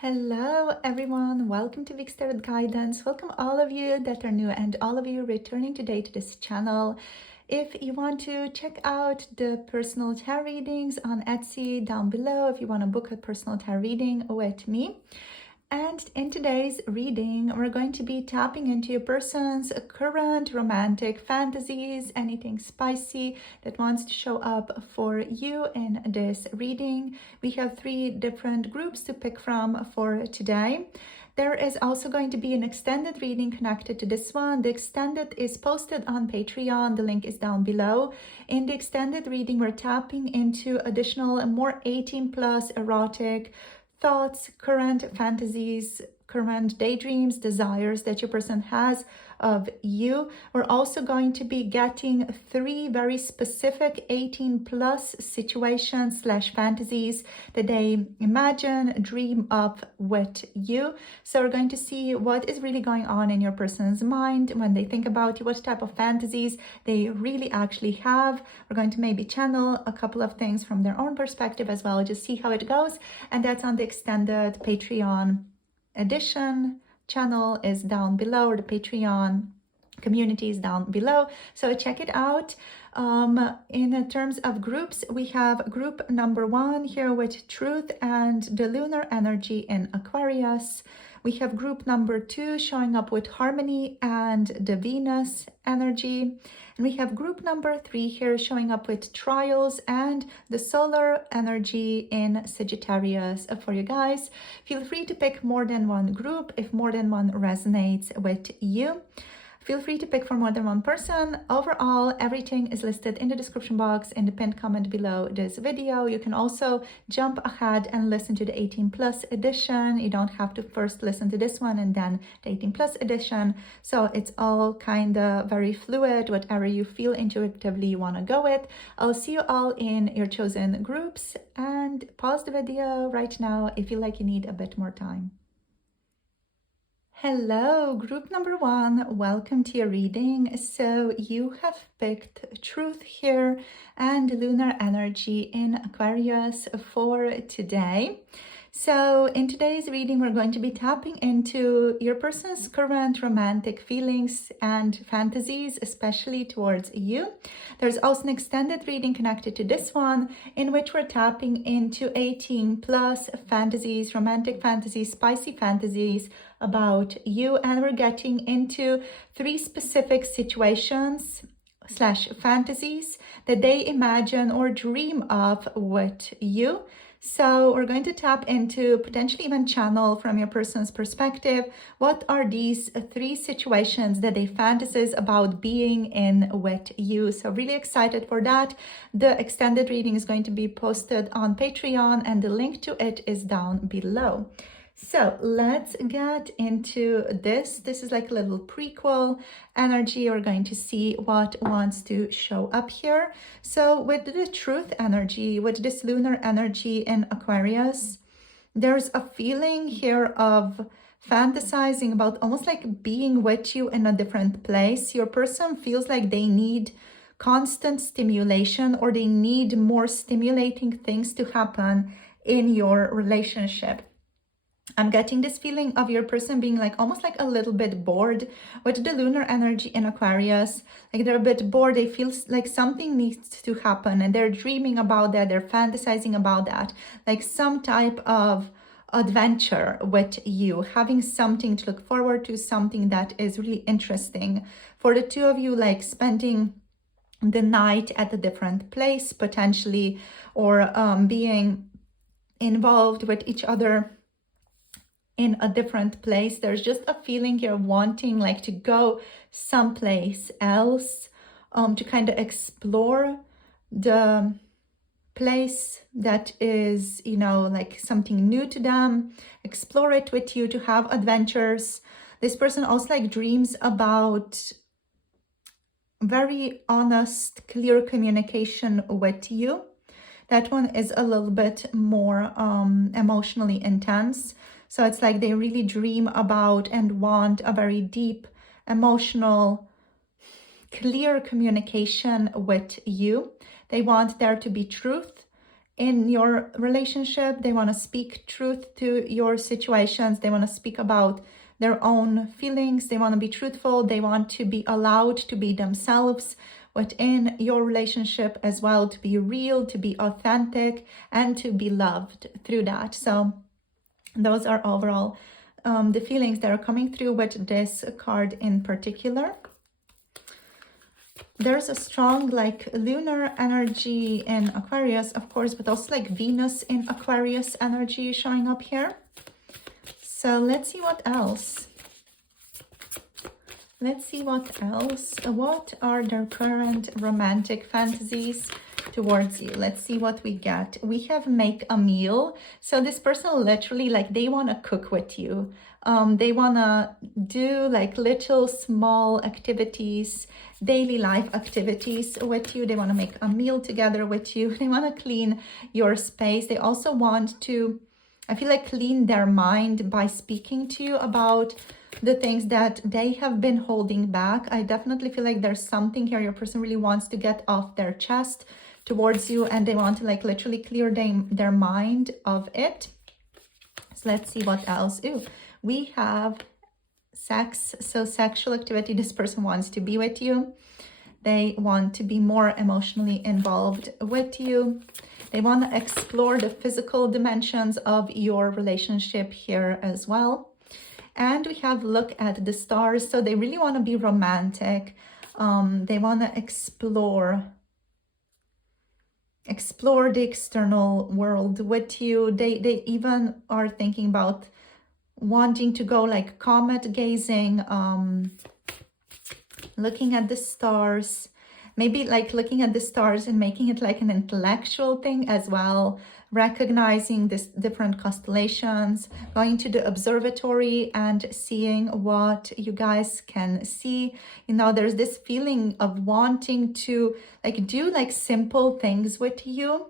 Hello everyone, welcome to Week Started Guidance. Welcome all of you that are new and all of you returning today to this channel. If you want to check out the personal tarot readings on Etsy down below, if you want to book a personal tarot reading with me. And in today's reading, we're going to be tapping into your person's current romantic fantasies, anything spicy that wants to show up for you in this reading. We have 3 different groups to pick from for today. There is also going to be an extended reading connected to this one. The extended is posted on Patreon. The link is down below. In the extended reading, we're tapping into additional, more 18+ erotic thoughts, current fantasies, current daydreams, desires that your person has of you. We're also going to be getting 3 very specific 18+ situations / fantasies that they imagine, dream of with you. So we're going to see what is really going on in your person's mind when they think about you, what type of fantasies they really actually have. We're going to maybe channel a couple of things from their own perspective as well, just see how it goes. And that's on the extended Patreon edition. Channel is down below, the Patreon community is down below, so check it out. In terms of groups, we have group number 1 here with Truth and the lunar energy in Aquarius. We have group number 2 showing up with Harmony and the Venus energy. And we have group number 3 here showing up with Trials and the solar energy in Sagittarius. For you guys, feel free to pick more than one group if more than one resonates with you. Feel free to pick for more than one person. Overall, everything is listed in the description box in the pinned comment below this video. You can also jump ahead and listen to the 18+ edition. You don't have to first listen to this one and then the 18+ edition. So it's all kind of very fluid, whatever you feel intuitively you want to go with. I'll see you all in your chosen groups, and pause the video right now if you like you need a bit more time. Hello, group number 1, welcome to your reading. So you have picked Truth here and lunar energy in Aquarius for today. So in today's reading, we're going to be tapping into your person's current romantic feelings and fantasies, especially towards you. There's also an extended reading connected to this one, in which we're tapping into 18+ fantasies, romantic fantasies, spicy fantasies about you. And we're getting into 3 specific situations / fantasies that they imagine or dream of with you. So we're going to tap into, potentially even channel from your person's perspective, what are these 3 situations that they fantasize about being in with you. So really excited for that. The extended reading is going to be posted on Patreon and the link to it is down below. So let's get into this. This is like a little prequel energy. We're going to see what wants to show up here. So with the Truth energy, with this lunar energy in Aquarius, there's a feeling here of fantasizing about almost like being with you in a different place. Your person feels like they need constant stimulation, or they need more stimulating things to happen in your relationship. I'm getting this feeling of your person being like almost like a little bit bored with the lunar energy in Aquarius. Like they're a bit bored. They feel like something needs to happen and they're dreaming about that. They're fantasizing about that. Like some type of adventure with you, having something to look forward to, something that is really interesting. For the 2 of you, like spending the night at a different place potentially, or being involved with each other in a different place. There's just a feeling here wanting like to go someplace else, to kind of explore the place that is, you know, like something new to them, explore it with you, to have adventures. This person also like dreams about very honest, clear communication with you. That one is a little bit more emotionally intense. So it's like they really dream about and want a very deep, emotional, clear communication with you. They want there to be truth in your relationship. They want to speak truth to your situations. They want to speak about their own feelings. They want to be truthful. They want to be allowed to be themselves within your relationship as well, to be real, to be authentic, and to be loved through that. So those are overall the feelings that are coming through with this card in particular. There's a strong like lunar energy in Aquarius, of course, but also like Venus in Aquarius energy showing up here. So let's see what else. Let's see what else. What are their current romantic fantasies towards you? Let's see what we get. We have make a meal. So this person literally like they want to cook with you. They want to do like little small activities, daily life activities with you. They want to make a meal together with you. They want to clean your space. They also want to, I feel like, clean their mind by speaking to you about the things that they have been holding back. I definitely feel like there's something here your person really wants to get off their chest towards you, and they want to like literally clear their mind of it. So let's see what else. Ooh, we have sex. So sexual activity. This person wants to be with you. They want to be more emotionally involved with you. They want to explore the physical dimensions of your relationship here as well. And we have look at the stars. So they really want to be romantic. They want to explore the external world with you. They even are thinking about wanting to go like comet gazing, looking at the stars, maybe like looking at the stars and making it like an intellectual thing as well, recognizing this different constellations, going to the observatory and seeing what you guys can see. You know, there's this feeling of wanting to like do like simple things with you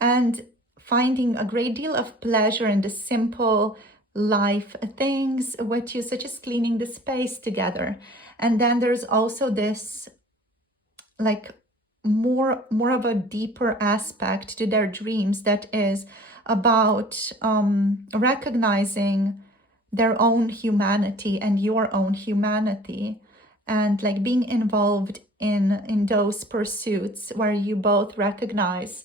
and finding a great deal of pleasure in the simple life things with you, such as cleaning the space together. And then there's also this like more of a deeper aspect to their dreams that is about recognizing their own humanity and your own humanity, and like being involved in those pursuits where you both recognize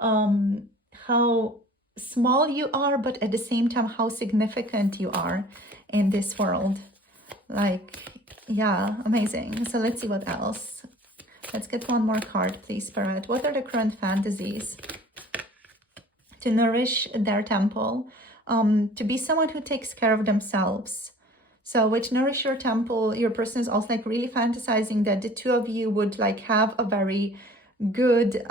how small you are, but at the same time how significant you are in this world. Like, yeah, amazing. So let's see what else. Let's get one more card, please, Spirit. What are the current fantasies? To nourish their temple, to be someone who takes care of themselves. So with nourish your temple, your person is also like really fantasizing that the two of you would like have a very good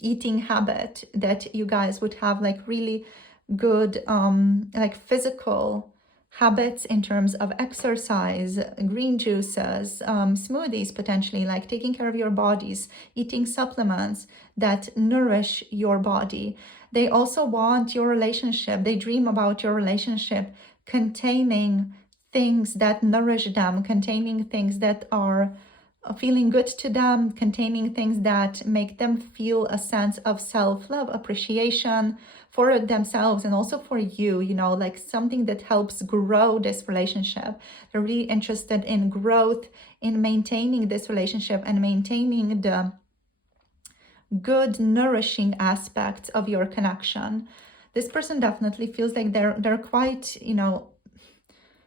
eating habit, that you guys would have like really good like physical habits in terms of exercise, green juices, smoothies, potentially like taking care of your bodies, eating supplements that nourish your body. They also want your relationship, they dream about your relationship containing things that nourish them, containing things that are feeling good to them, containing things that make them feel a sense of self-love, appreciation for themselves and also for you, you know, like something that helps grow this relationship. They're really interested in growth, in maintaining this relationship and maintaining the good, nourishing aspects of your connection. This person definitely feels like they're quite, you know,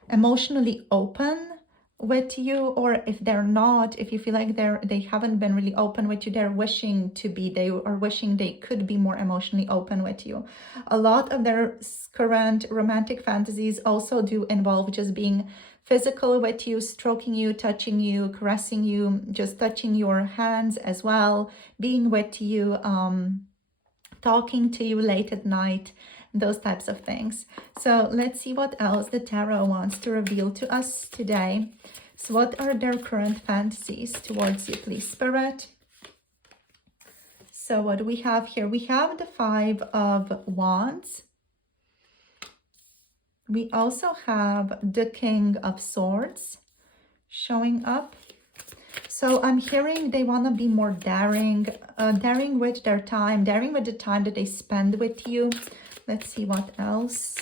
emotionally open with you, or if they're not, if you feel like they haven't been really open with you, they're wishing to be, they are wishing they could be more emotionally open with you. A lot of their current romantic fantasies also do involve just being physical with you, stroking you, touching you, caressing you, just touching your hands as well, being with you, talking to you late at night, those types of things. So let's see what else the tarot wants to reveal to us today. So what are their current fantasies towards you, please, Spirit? So what do we have here? We have the 5 of Wands. We also have the King of Swords showing up. So I'm hearing they want to be more daring, daring with their time, daring with the time that they spend with you. Let's see what else.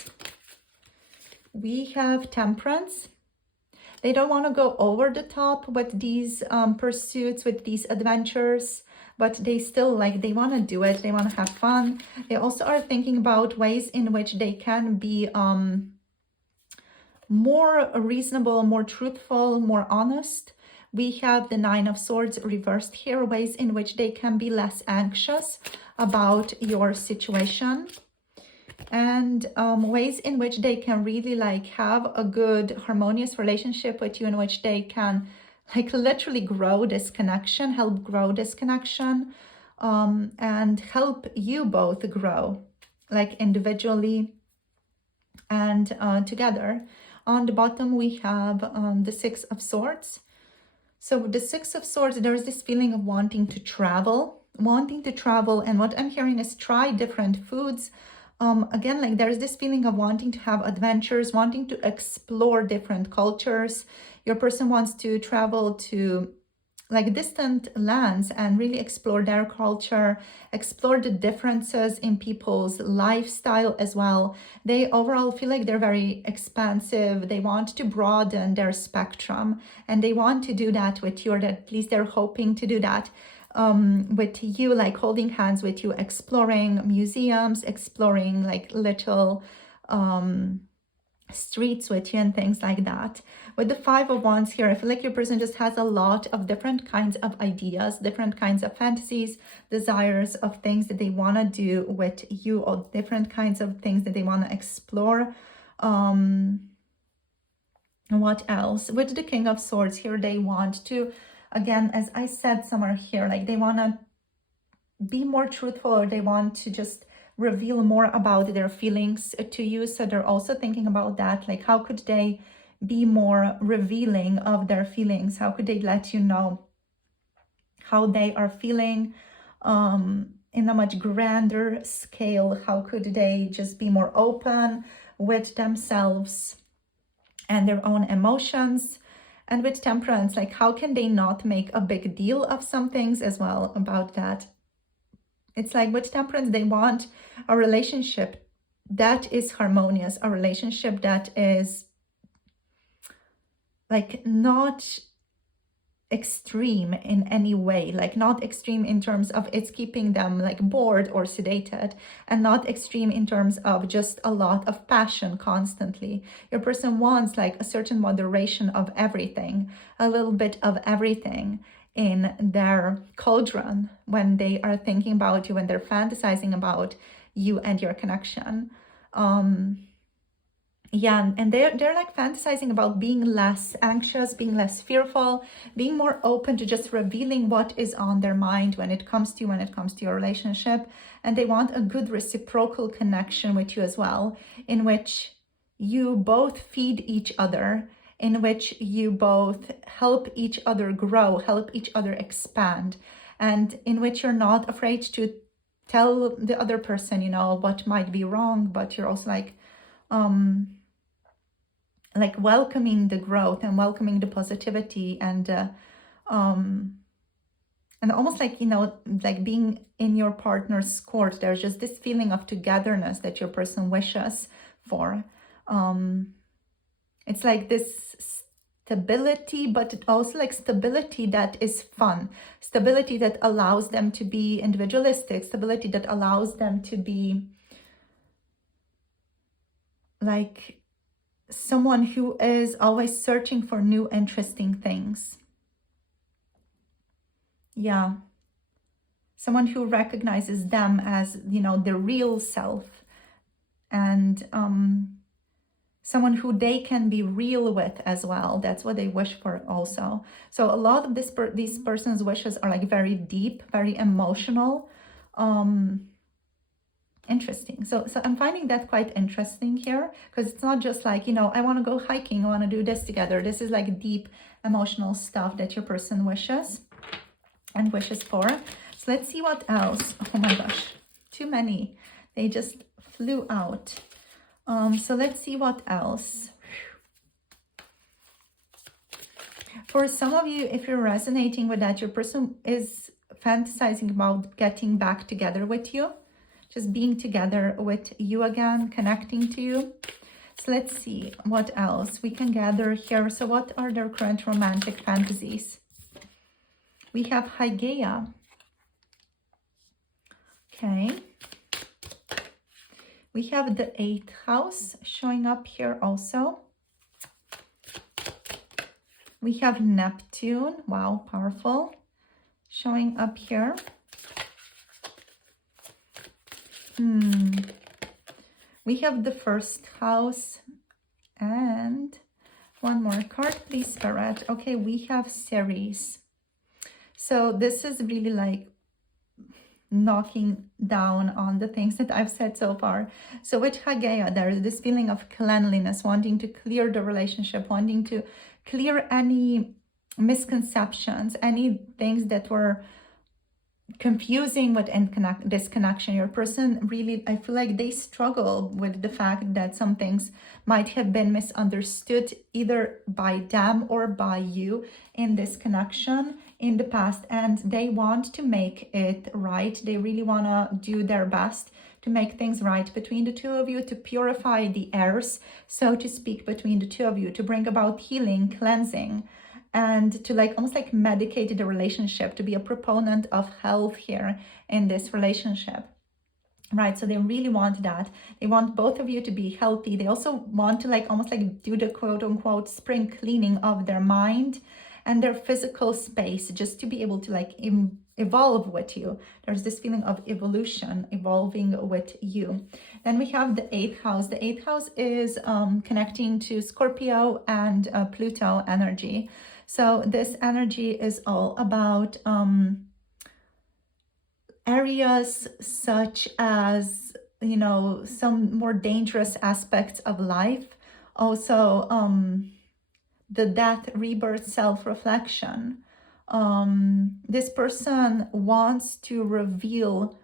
We have temperance. They don't want to go over the top with these pursuits, with these adventures, but they still like, they want to do it. They want to have fun. They also are thinking about ways in which they can be more reasonable, more truthful, more honest. We have the Nine of Swords reversed here, ways in which they can be less anxious about your situation, and ways in which they can really like have a good harmonious relationship with you, in which they can like literally grow this connection, help grow this connection, and help you both grow like individually and together. On the bottom we have the Six of Swords. So with the Six of Swords, there's this feeling of wanting to travel, and what I'm hearing is try different foods. Again, like there's this feeling of wanting to have adventures, wanting to explore different cultures. Your person wants to travel to like distant lands and really explore their culture, explore the differences in people's lifestyle as well. They overall feel like they're very expansive. They want to broaden their spectrum, and they want to do that with you, or at least they're hoping to do that with you, like holding hands with you, exploring museums, exploring like little streets with you and things like that. With the Five of Wands here, I feel like your person just has a lot of different kinds of ideas, different kinds of fantasies, desires of things that they want to do with you, or different kinds of things that they want to explore. What else? With the King of Swords here, they want to, again, as I said somewhere here, like they want to be more truthful, or they want to just reveal more about their feelings to you. So they're also thinking about that, like how could they be more revealing of their feelings? How could they let you know how they are feeling in a much grander scale? How could they just be more open with themselves and their own emotions? And with Temperance, like how can they not make a big deal of some things as well about that? It's like with Temperance, they want a relationship that is harmonious, a relationship that is like not extreme in any way, like not extreme in terms of it's keeping them like bored or sedated, and not extreme in terms of just a lot of passion constantly. Your person wants like a certain moderation of everything, a little bit of everything in their cauldron when they are thinking about you, when they're fantasizing about you and your connection. Yeah, and they're like fantasizing about being less anxious, being less fearful, being more open to just revealing what is on their mind when it comes to you, when it comes to your relationship. And they want a good reciprocal connection with you as well, in which you both feed each other, in which you both help each other grow, help each other expand, and in which you're not afraid to tell the other person, you know, what might be wrong, but you're also like welcoming the growth and welcoming the positivity, and almost like, you know, like being in your partner's court. There's just this feeling of togetherness that your person wishes for. It's like this stability, but it also like stability that is fun, stability that allows them to be individualistic, stability that allows them to be like someone who is always searching for new interesting things. Yeah, someone who recognizes them as, you know, the real self, and someone who they can be real with as well. That's what they wish for also. So a lot of these person's wishes are like very deep, very emotional. Interesting. So I'm finding that quite interesting here, because it's not just like, you know, I want to go hiking, I want to do this together. This is like deep emotional stuff that your person wishes and wishes for. So let's see what else. Oh my gosh, too many. They just flew out. So let's see what else. For some of you, if you're resonating with that, your person is fantasizing about getting back together with you, just being together with you again, connecting to you. So let's see what else we can gather here. So what are their current romantic fantasies? We have Hygeia. Okay. We have the 8th house showing up here also. We have Neptune. Wow, powerful. Showing up here. We have the 1st house. And one more card, please, Spirit. Okay, we have Ceres. So this is really like knocking down on the things that I've said so far. So with Hygeia, there is this feeling of cleanliness, wanting to clear the relationship, wanting to clear any misconceptions, any things that were confusing with this connection. Your person really, I feel like they struggle with the fact that some things might have been misunderstood either by them or by you in this connection in the past, and they want to make it right. They really want to do their best to make things right between the two of you, to purify the airs, so to speak, between the two of you, to bring about healing, cleansing, and to like almost like medicate the relationship, to be a proponent of health here in this relationship, right? So they really want that. They want both of you to be healthy. They also want to like almost like do the quote unquote spring cleaning of their mind and their physical space, just to be able to like evolve with you. There's this feeling of evolution, evolving with you. Then we have the 8th house. The 8th house is connecting to Scorpio and Pluto energy. So this energy is all about areas such as, you know, some more dangerous aspects of life. Also, the death, rebirth, self-reflection. This person wants to reveal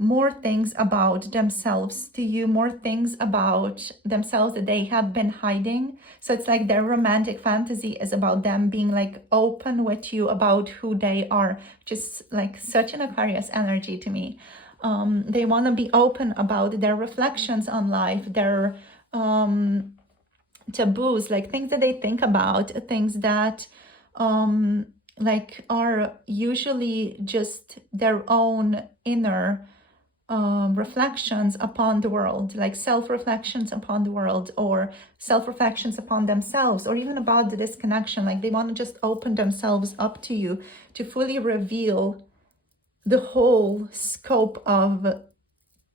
more things about themselves to you, more things about themselves that they have been hiding. So it's like their romantic fantasy is about them being like open with you about who they are. Just like such an Aquarius energy to me. They want to be open about their reflections on life, their taboos, like things that they think about, things that like are usually just their own inner reflections upon the world, like self-reflections upon the world, or self-reflections upon themselves, or even about the disconnection. Like they want to just open themselves up to you to fully reveal the whole scope of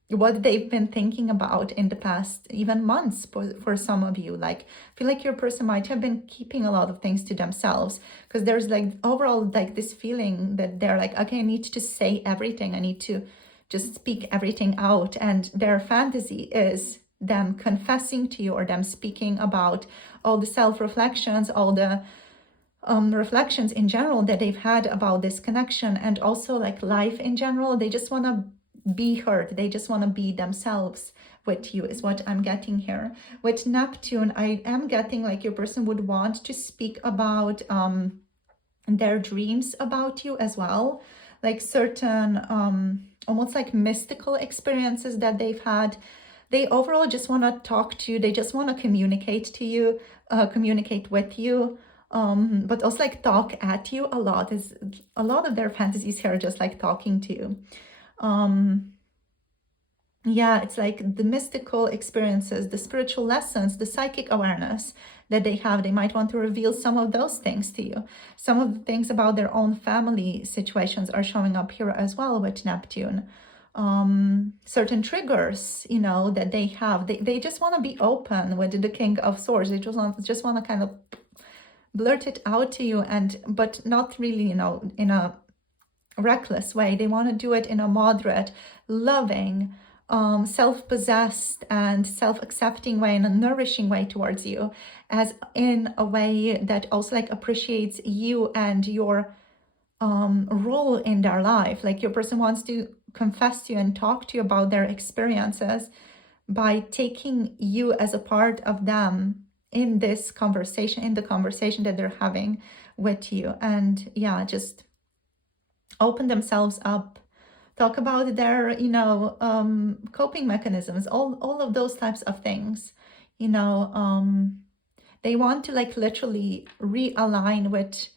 what they've been thinking about in the past, even months for some of you. Like I feel like your person might have been keeping a lot of things to themselves, because there's like overall like this feeling that they're like, okay, I need to say everything, I need to just speak everything out. And their fantasy is them confessing to you, or them speaking about all the self-reflections, all the reflections in general that they've had about this connection, and also like life in general. They just want to be heard. They just want to be themselves with you, is what I'm getting here. With Neptune, I am getting like your person would want to speak about their dreams about you as well, like certain almost like mystical experiences that they've had. They overall just want to talk to you. They just want to communicate to you, communicate with you, but also like talk at you a lot. Is a lot of their fantasies here, just like talking to you. Yeah, it's like the mystical experiences, the spiritual lessons, the psychic awareness that they have. They might want to reveal some of those things to you. Some of the things about their own family situations are showing up here as well with Neptune. Certain triggers, you know, that they have. They just want to be open with the King of Swords. They just want to kind of blurt it out to you, but not really, you know, in a reckless way. They want to do it in a moderate, loving, self-possessed and self-accepting way, in a nourishing way towards you, as in a way that also like appreciates you and your role in their life. Like your person wants to confess to you and talk to you about their experiences by taking you as a part of them in this conversation, in the conversation that they're having with you. And yeah, just open themselves up, talk about their, coping mechanisms, all of those types of things. They want to like literally realign with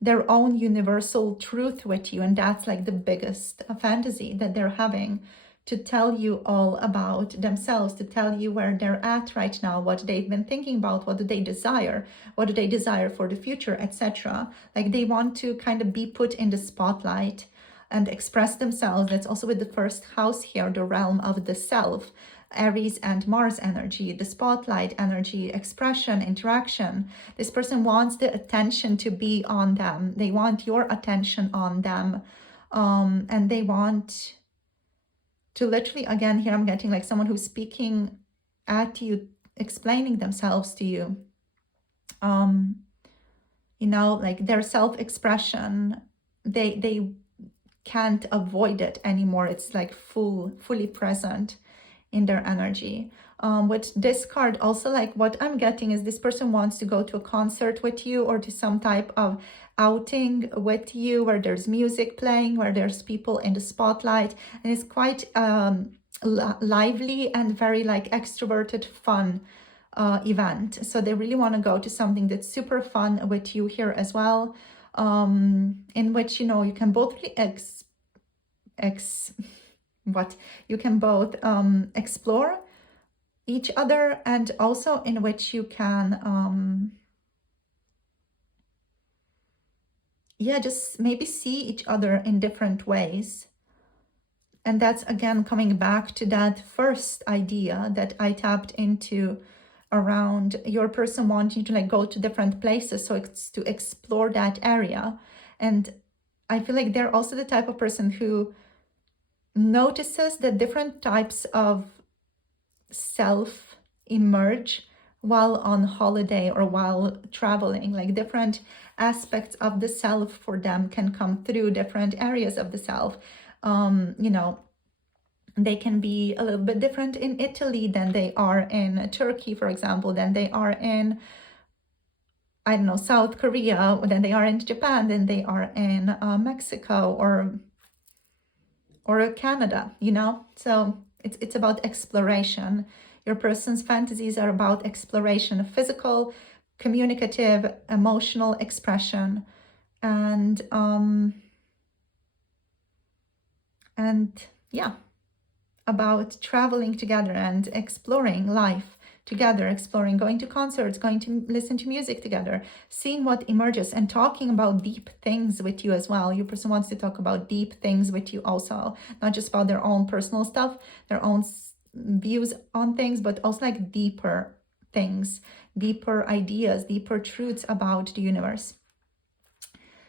their own universal truth with you. And that's like the biggest fantasy that they're having, to tell you all about themselves, to tell you where they're at right now, what they've been thinking about, what do they desire, what do they desire for the future, etc. Like they want to kind of be put in the spotlight and express themselves. That's also with the first house here, the realm of the self, Aries and Mars energy, the spotlight energy, expression, interaction. This person wants the attention to be on them. They want your attention on them. And they want to literally, again, here I'm getting like someone who's speaking at you, explaining themselves to you. Like their self-expression, they can't avoid it anymore. It's like fully present in their energy. With this card, also like what I'm getting is this person wants to go to a concert with you, or to some type of outing with you where there's music playing, where there's people in the spotlight, and it's quite lively and very like extroverted, fun event. So they really want to go to something that's super fun with you here as well, in which you can both really you can both explore each other, and also in which you can just maybe see each other in different ways. And that's again coming back to that first idea that I tapped into around your person wanting to like go to different places, so it's to explore that area. And I feel like they're also the type of person who notices that different types of self emerge while on holiday or while traveling. Like different aspects of the self for them can come through, different areas of the self. They can be a little bit different in Italy than they are in Turkey, for example, than they are in, I don't know, South Korea, than they are in Japan, than they are in Mexico or Canada, So it's about exploration. Your person's fantasies are about exploration, physical, communicative, emotional expression, and about traveling together and exploring life together, exploring, going to concerts, going to listen to music together, seeing what emerges, and talking about deep things with you as well. Your person wants to talk about deep things with you also, not just about their own personal stuff, their own views on things, but also like deeper things, deeper ideas, deeper truths about the universe.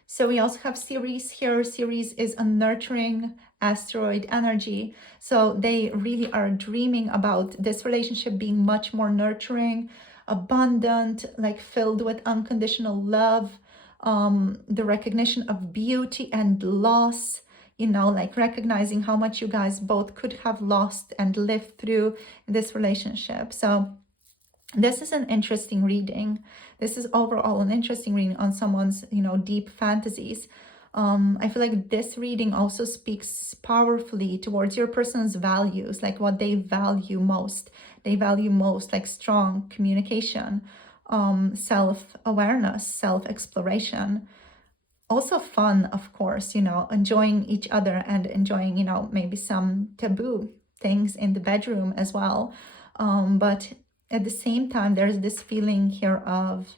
So we also have Ceres here. Ceres is a nurturing asteroid energy. So they really are dreaming about this relationship being much more nurturing, abundant, like filled with unconditional love, the recognition of beauty and loss, like recognizing how much you guys both could have lost and lived through this relationship. So this is an interesting reading. This is overall an interesting reading on someone's, deep fantasies. I feel like this reading also speaks powerfully towards your person's values, like what they value most. They value most like strong communication, self-awareness, self-exploration. Also fun, of course, enjoying each other and enjoying, maybe some taboo things in the bedroom as well. But at the same time, there's this feeling here of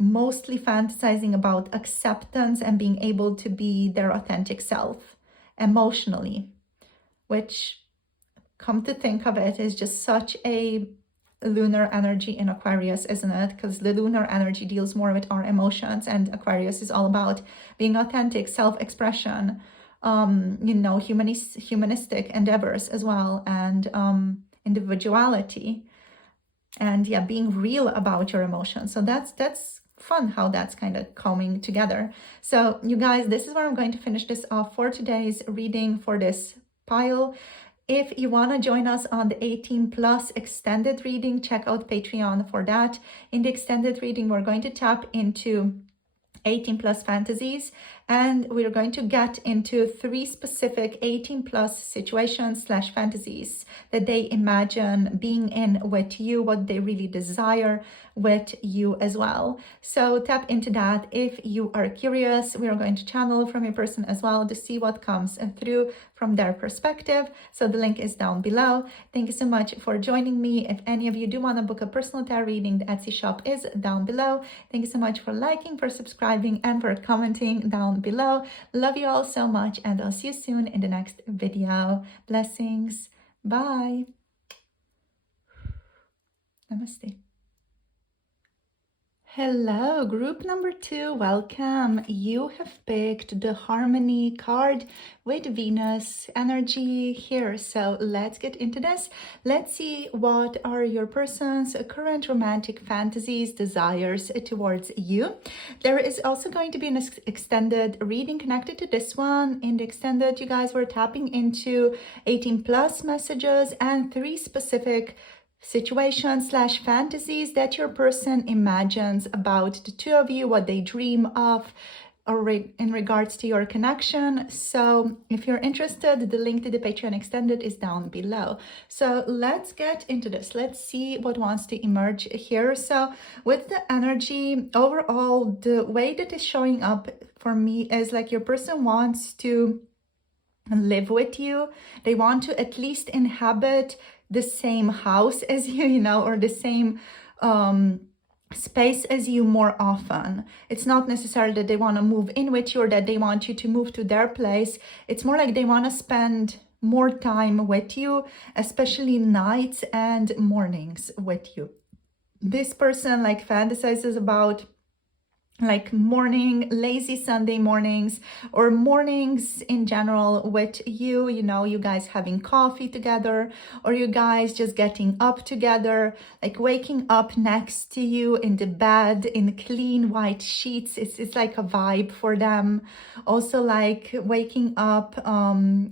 mostly fantasizing about acceptance and being able to be their authentic self emotionally, which, come to think of it, is just such a lunar energy in Aquarius, isn't it? Because the lunar energy deals more with our emotions, and Aquarius is all about being authentic, self-expression, humanistic endeavors as well, and individuality, and being real about your emotions. So that's fun how that's kind of coming together. So you guys, this is where I'm going to finish this off for today's reading for this pile. If you want to join us on the 18 plus extended reading, check out Patreon for that. In the extended reading, we're going to tap into 18 plus fantasies, and we're going to get into 3 specific 18 plus situations / fantasies that they imagine being in with you, what they really desire with you as well. So tap into that if you are curious. We are going to channel from your person as well to see what comes through from their perspective. So the link is down below. Thank you so much for joining me. If any of you do want to book a personal tarot reading, the Etsy shop is down below. Thank you so much for liking, for subscribing, and for commenting down below. Love you all so much, and I'll see you soon in the next video. Blessings. Bye. Namaste. Hello, group number 2, welcome. You have picked the Harmony card with Venus energy here. So let's get into this. Let's see what are your person's current romantic fantasies, desires towards you. There is also going to be an extended reading connected to this one. In the extended, you guys were tapping into 18 plus messages and 3 specific situations / fantasies that your person imagines about the two of you, what they dream of, or in regards to your connection. So if you're interested, the link to the Patreon extended is down below. So let's get into this. Let's see what wants to emerge here. So with the energy overall, the way that is showing up for me is like your person wants to live with you. They want to at least inhabit the same house as you, or the same space as you more often. It's not necessarily that they want to move in with you or that they want you to move to their place. It's more like they want to spend more time with you, especially nights and mornings with you. This person like fantasizes about like lazy Sunday mornings, or mornings in general with you, you guys having coffee together, or you guys just getting up together, like waking up next to you in the bed in clean white sheets. It's like a vibe for them. Also like waking up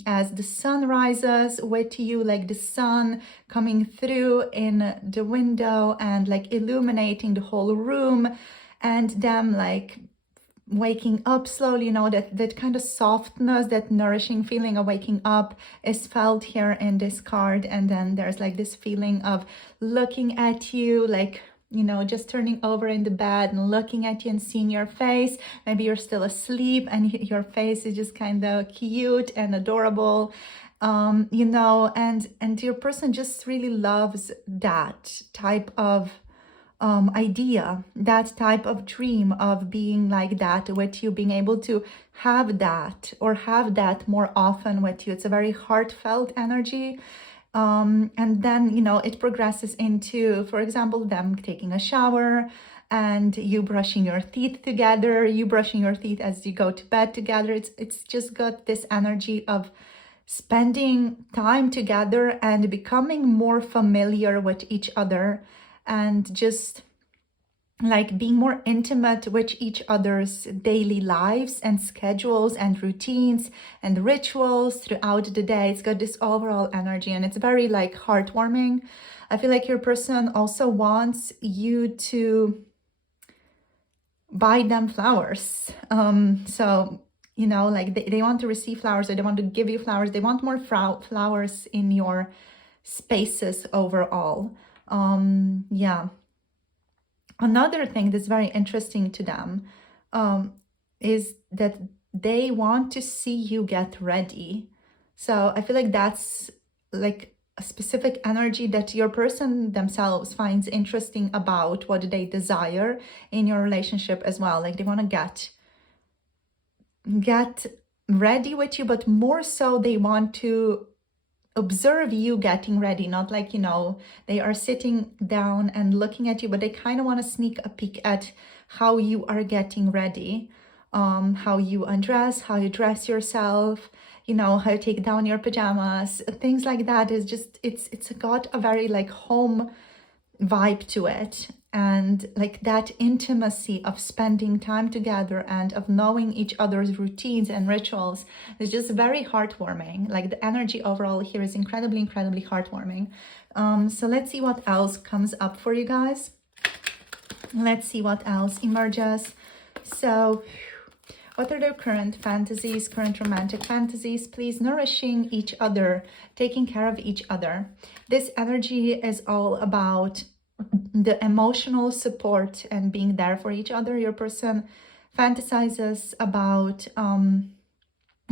as the sun rises with you, like the sun coming through in the window and like illuminating the whole room, and them like waking up slowly, that kind of softness, that nourishing feeling of waking up is felt here in this card. And then there's like this feeling of looking at you, like, just turning over in the bed and looking at you and seeing your face. Maybe you're still asleep and your face is just kind of cute and adorable. And your person just really loves that type of idea, that type of dream of being like that with you, being able to have that or have that more often with you. It's a very heartfelt energy. And then, it progresses into, for example, them taking a shower and you brushing your teeth together, you brushing your teeth as you go to bed together. It's just got this energy of spending time together and becoming more familiar with each other, and just like being more intimate with each other's daily lives and schedules and routines and rituals throughout the day. It's got this overall energy and it's very like heartwarming. I feel like your person also wants you to buy them flowers. So, like they want to receive flowers, or they want to give you flowers. They want more flowers in your spaces overall. Yeah. Another thing that's very interesting to them is that they want to see you get ready. So I feel like that's like a specific energy that your person themselves finds interesting about what they desire in your relationship as well. Like they want to get ready with you, but more so they want to observe you getting ready, not like, they are sitting down and looking at you, but they kind of want to sneak a peek at how you are getting ready, how you undress, how you dress yourself, how you take down your pajamas, things like that. Is just, it's got a very like home vibe to it. and like that intimacy of spending time together and of knowing each other's routines and rituals is just very heartwarming. Like the energy overall here is incredibly, incredibly heartwarming. So let's see what else comes up for you guys. Let's see what else emerges. So what are their current fantasies, current romantic fantasies? Please, nourishing each other, taking care of each other. This energy is all about the emotional support and being there for each other. Your person fantasizes about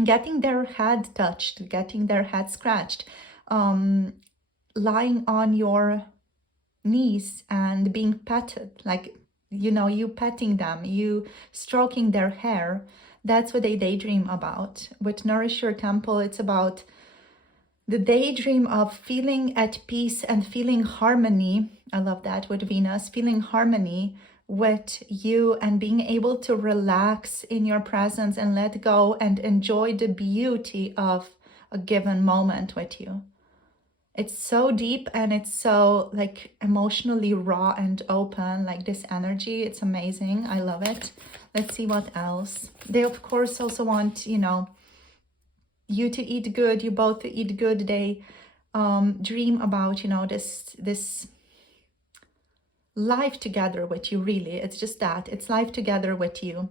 getting their head touched, getting their head scratched, lying on your knees and being petted, like, you know, you petting them, you stroking their hair. That's what they daydream about. With Nourish Your Temple, it's about the daydream of feeling at peace and feeling harmony. I love that with Venus, feeling harmony with you and being able to relax in your presence and let go and enjoy the beauty of a given moment with you. It's so deep and it's so like emotionally raw and open, like this energy. It's amazing. I love it. Let's see what else. They of course also want, you know, you to eat good, you both to eat good. They dream about, you know, this life together with you. Really, it's just that, it's life together with you,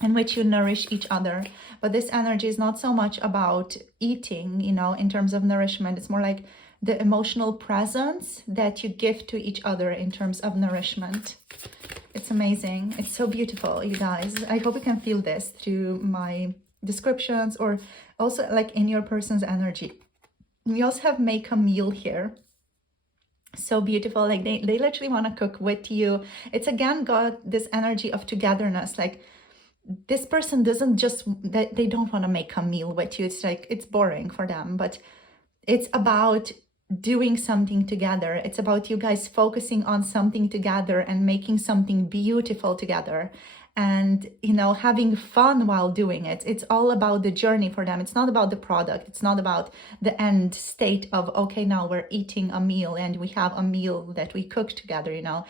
in which you nourish each other. But this energy is not so much about eating, you know, in terms of nourishment. It's more like the emotional presence that you give to each other in terms of nourishment. It's amazing. It's so beautiful, you guys. I hope you can feel this through my descriptions or also like in your person's energy. We also have make a meal here. So beautiful. Like they literally want to cook with you. It's again got this energy of togetherness. Like this person doesn't just, they don't want to make a meal with you. It's like, it's boring for them, but it's about doing something together. It's about you guys focusing on something together and making something beautiful together and, you know, having fun while doing it. It's all about the journey for them. It's not about the product. It's not about the end state of, okay, now we're eating a meal and we have a meal that we cook together, you know.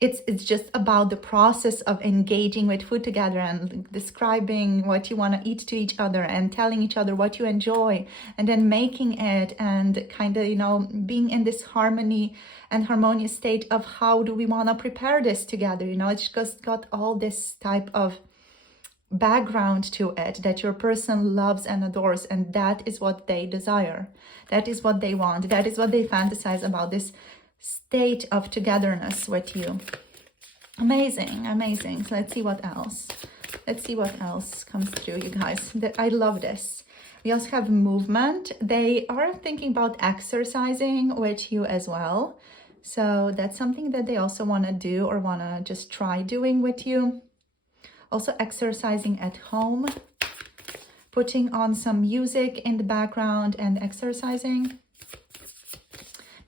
It's just about the process of engaging with food together and describing what you want to eat to each other and telling each other what you enjoy and then making it and kind of, you know, being in this harmony and harmonious state of how do we want to prepare this together. You know, it's just got all this type of background to it that your person loves and adores, and that is what they desire. That is what they want. That is what they fantasize about, this state of togetherness with you. Amazing, amazing. So let's see what else. Let's see what else comes through, you guys. I love this. We also have movement. They are thinking about exercising with you as well. So that's something that they also want to do or want to just try doing with you. Also exercising at home, putting on some music in the background and exercising.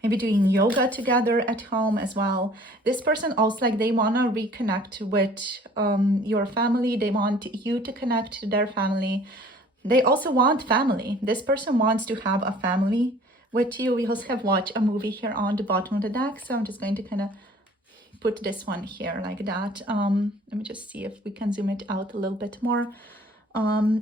Maybe doing yoga together at home as well. This person also, like, they want to reconnect with your family. They want you to connect to their family. They also want family. This person wants to have a family with you. We also have watched a movie here on the bottom of the deck. So I'm just going to kind of put this one here like that. Let me just see if we can zoom it out a little bit more.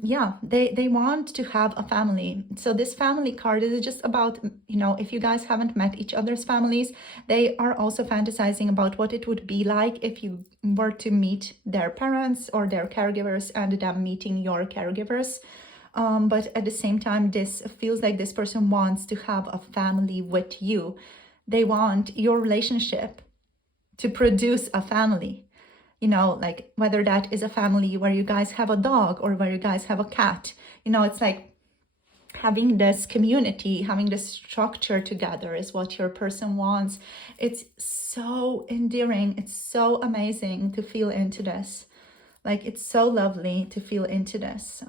Yeah, they want to have a family. So this family card is just about, you know, if you guys haven't met each other's families, they are also fantasizing about what it would be like if you were to meet their parents or their caregivers and them meeting your caregivers. But at the same time, this feels like this person wants to have a family with you. They want your relationship to produce a family. You know, like whether that is a family where you guys have a dog or where you guys have a cat, you know, it's like having this community, having this structure together is what your person wants. It's so endearing. It's so amazing to feel into this. Like, it's so lovely to feel into this.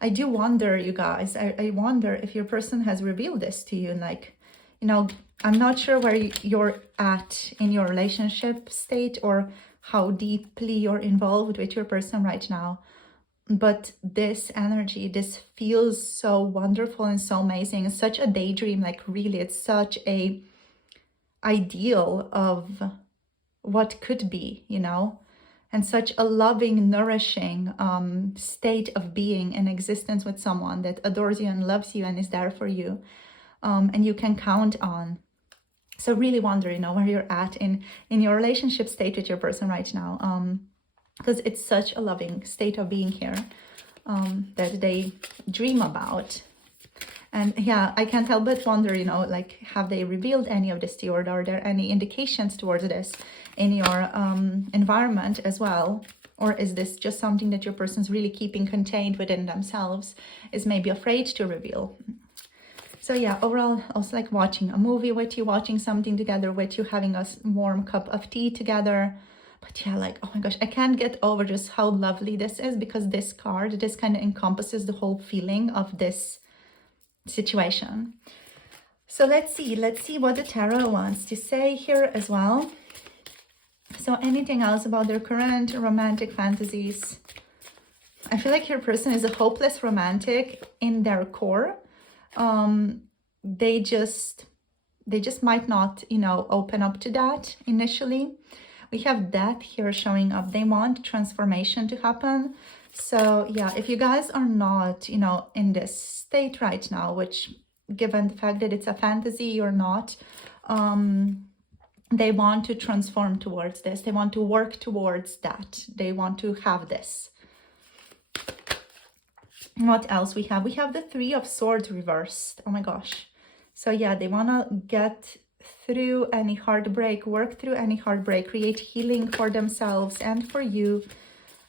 I do wonder, you guys, I wonder if your person has revealed this to you. Like, you know, I'm not sure where you're at in your relationship state or how deeply you're involved with your person right now. But this energy, this feels so wonderful and so amazing. It's such a daydream, like really, it's such a ideal of what could be, you know, and such a loving, nourishing state of being in existence with someone that adores you and loves you and is there for you, and you can count on. So really wonder, you know, where you're at in your relationship state with your person right now, because it's such a loving state of being here that they dream about. And yeah, I can't help but wonder, you know, like, have they revealed any of this to you, or are there any indications towards this in your environment as well? Or is this just something that your person's really keeping contained within themselves, is maybe afraid to reveal? So yeah, overall, also like watching a movie with you, watching something together with you, having a warm cup of tea together. But yeah, like, oh my gosh, I can't get over just how lovely this is, because this card, this kind of encompasses the whole feeling of this situation. So let's see what the tarot wants to say here as well. So anything else about their current romantic fantasies? I feel like your person is a hopeless romantic in their core. They just might not, you know, open up to that initially. We have that here showing up. They want transformation to happen. So yeah, if you guys are not, you know, in this state right now, which given the fact that it's a fantasy or not, they want to transform towards this. They want to work towards that. They want to have this. What else we have? We have the Three of Swords reversed. Oh my gosh. So yeah, they want to get through any heartbreak, work through any heartbreak, create healing for themselves and for you,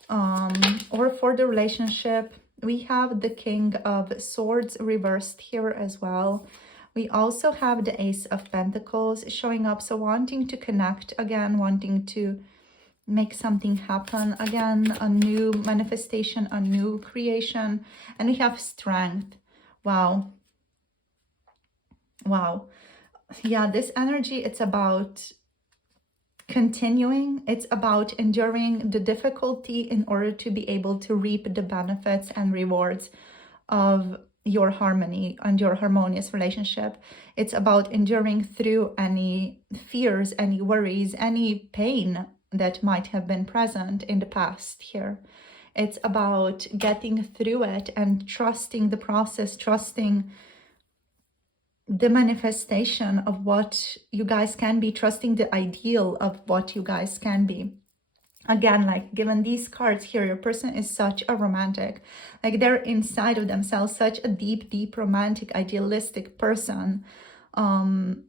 or for the relationship. We have the King of Swords reversed here as well. We also have the Ace of Pentacles showing up. So wanting to connect again, wanting to make something happen again, a new manifestation, a new creation. And we have Strength. Wow. Wow. Yeah, this energy, it's about continuing. It's about enduring the difficulty in order to be able to reap the benefits and rewards of your harmony and your harmonious relationship. It's about enduring through any fears, any worries, any pain that might have been present in the past here. It's about getting through it and trusting the process, trusting the manifestation of what you guys can be, trusting the ideal of what you guys can be. Again, like, given these cards here, your person is such a romantic, like, they're inside of themselves, such a deep romantic, idealistic person. And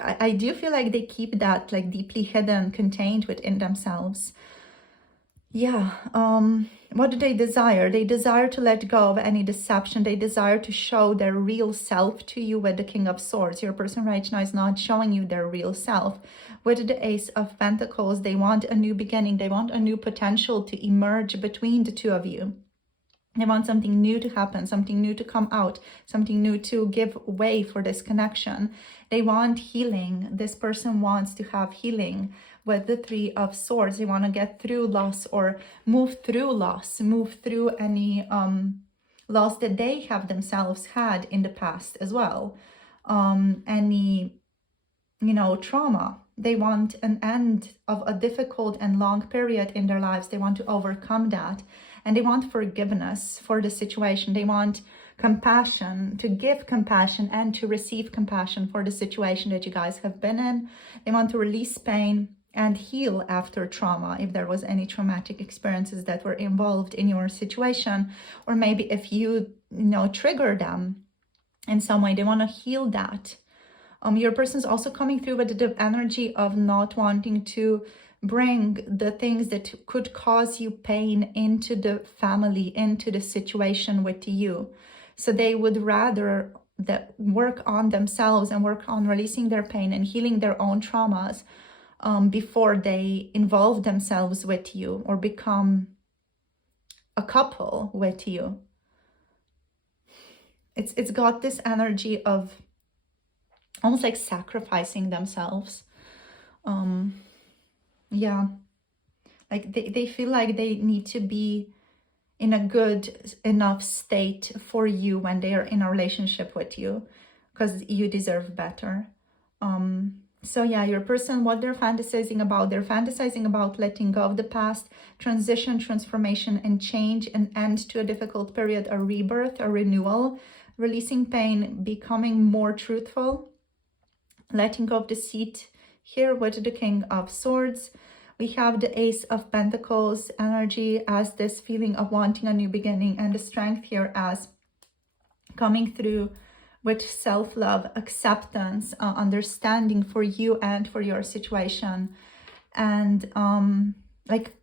I do feel like they keep that like deeply hidden, contained within themselves. Yeah, what do they desire? They desire to let go of any deception. They desire to show their real self to you with the King of Swords. Your person right now is not showing you their real self. With the Ace of Pentacles, they want a new beginning. They want a new potential to emerge between the two of you. They want something new to happen, something new to come out, something new to give way for this connection. They want healing. This person wants to have healing. With the Three of Swords, they want to get through loss or move through loss, move through any loss that they have themselves had in the past as well. Any, you know, trauma. They want an end of a difficult and long period in their lives. They want to overcome that. And they want forgiveness for the situation. They want compassion, to give compassion and to receive compassion for the situation that you guys have been in. They want to release pain and heal after trauma, if there was any traumatic experiences that were involved in your situation, or maybe if you know, trigger them in some way, they want to heal that. Your person's also coming through with the energy of not wanting to bring the things that could cause you pain into the family, into the situation with you. So they would rather that work on themselves and work on releasing their pain and healing their own traumas before they involve themselves with you or become a couple with you. It's got this energy of almost like sacrificing themselves. Yeah, like they feel like they need to be in a good enough state for you when they are in a relationship with you, because you deserve better. So yeah, your person, what they're fantasizing about letting go of the past, transition, transformation, and change, an end to a difficult period, a rebirth, a renewal, releasing pain, becoming more truthful, letting go of deceit. Here with the King of Swords, we have the Ace of Pentacles energy as this feeling of wanting a new beginning, and the Strength here as coming through with self-love, acceptance, understanding for you and for your situation, and like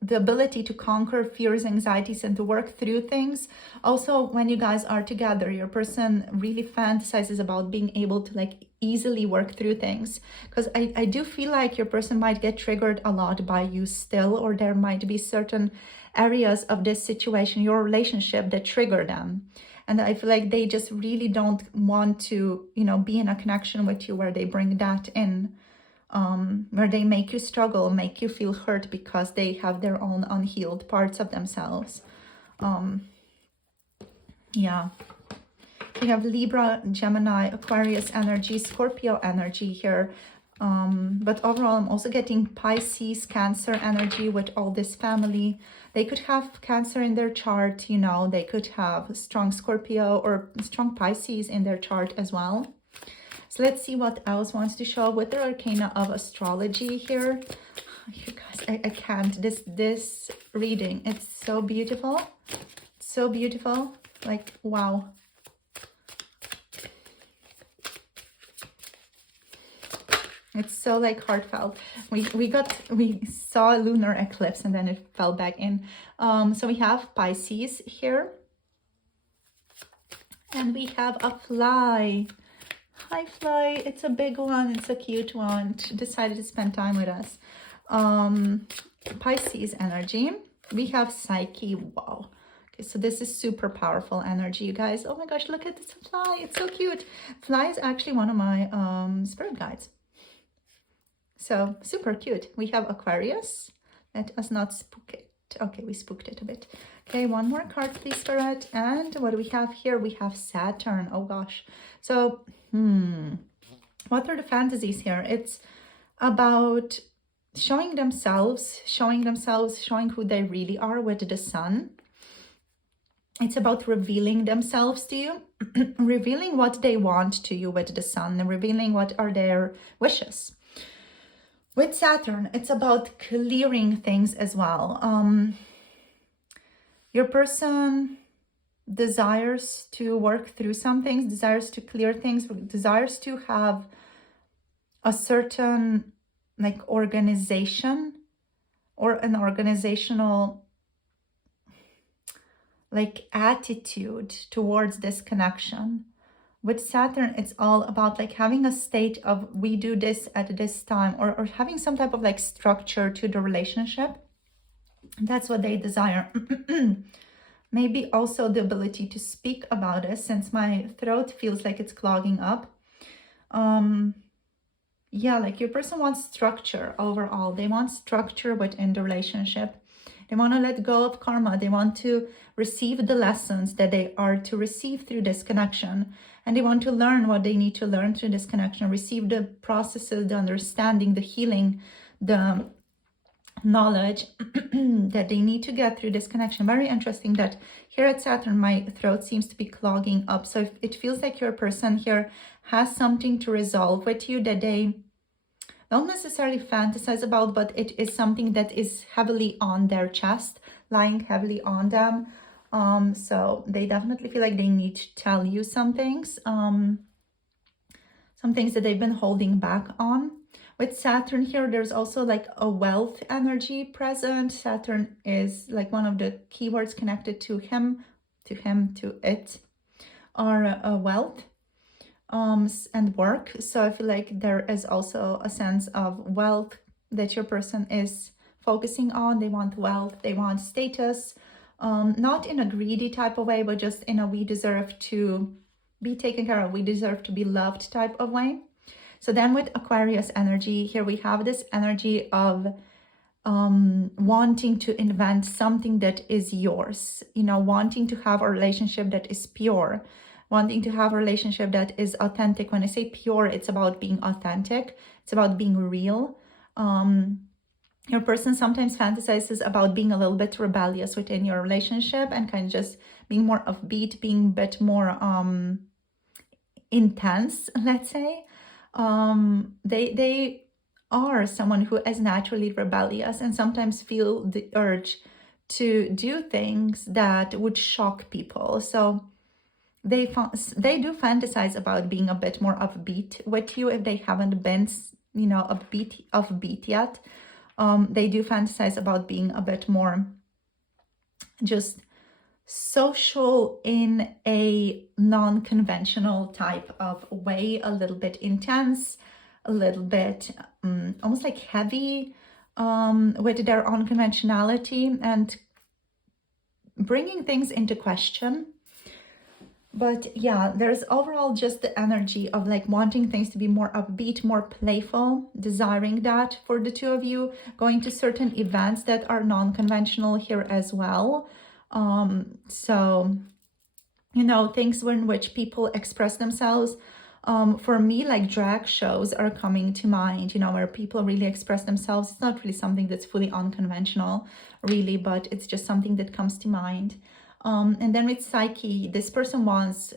the ability to conquer fears, anxieties, and to work through things. Also, when you guys are together, your person really fantasizes about being able to like easily work through things, because I do feel like your person might get triggered a lot by you still, or there might be certain areas of this situation, your relationship, that trigger them. And I feel like they just really don't want to, you know, be in a connection with you where they bring that in, where they make you struggle, make you feel hurt because they have their own unhealed parts of themselves. Yeah. We have Libra, Gemini, Aquarius energy, Scorpio energy here. But overall, I'm also getting Pisces, Cancer energy with all this family. They could have Cancer in their chart, you know, they could have strong Scorpio or strong Pisces in their chart as well. So let's see what else wants to show up with the arcana of astrology here. You guys, I can't. This reading, it's so beautiful. So beautiful. Like, wow. It's so like heartfelt. We saw a lunar eclipse and then it fell back in. So we have Pisces here. And we have a fly. Hi fly, it's a big one, it's a cute one. It decided to spend time with us. Pisces energy. We have Psyche. Wow. Okay, so this is super powerful energy, you guys. Oh my gosh, look at this fly. It's so cute. Fly is actually one of my spirit guides. So super cute. We have Aquarius. Let us not spook it. Okay, we spooked it a bit. Okay, one more card, please, Spirit. And what do we have here? We have Saturn. Oh gosh. So, what are the fantasies here? It's about showing themselves, showing who they really are with the sun. It's about revealing themselves to you, revealing what they want to you with the sun, and revealing what are their wishes. With Saturn, it's about clearing things as well. Your person desires to work through some things, desires to clear things, desires to have a certain like organization or an organizational like attitude towards this connection. With Saturn, it's all about like having a state of we do this at this time, or having some type of like structure to the relationship. That's what they desire. Maybe also the ability to speak about it, since my throat feels like it's clogging up. Yeah, like your person wants structure overall. They want structure within the relationship. They want to let go of karma. They want to receive the lessons that they are to receive through this connection. And they want to learn what they need to learn through this connection, receive the processes, the understanding, the healing, the knowledge that they need to get through this connection. Very interesting that here at Saturn, my throat seems to be clogging up. So it feels like your person here has something to resolve with you that they don't necessarily fantasize about, but it is something that is heavily on their chest, lying heavily on them. So they definitely feel like they need to tell you some things that they've been holding back on. With Saturn here, there's also like a wealth energy present. Saturn is like one of the keywords connected to him, to it, are wealth and work. So I feel like there is also a sense of wealth that your person is focusing on. They want wealth, they want status, not in a greedy type of way, but just in a we deserve to be taken care of, we deserve to be loved type of way. So then with Aquarius energy, here we have this energy of wanting to invent something that is yours, you know, wanting to have a relationship that is pure, wanting to have a relationship that is authentic. When I say pure, it's about being authentic. It's about being real. Your person sometimes fantasizes about being a little bit rebellious within your relationship and kind of just being more upbeat, being a bit more intense, let's say. They are someone who is naturally rebellious and sometimes feel the urge to do things that would shock people. So they do fantasize about being a bit more upbeat with you if they haven't been, you know, upbeat yet. They do fantasize about being a bit more just social in a non-conventional type of way, a little bit intense, a little bit almost like heavy with their unconventionality and bringing things into question. But yeah, there's overall just the energy of like wanting things to be more upbeat, more playful, desiring that for the two of you, going to certain events that are non-conventional here as well. So, you know, things in which people express themselves. For me, like drag shows are coming to mind, you know, where people really express themselves. It's not really something that's fully unconventional, really, but it's just something that comes to mind. And then with Psyche, this person wants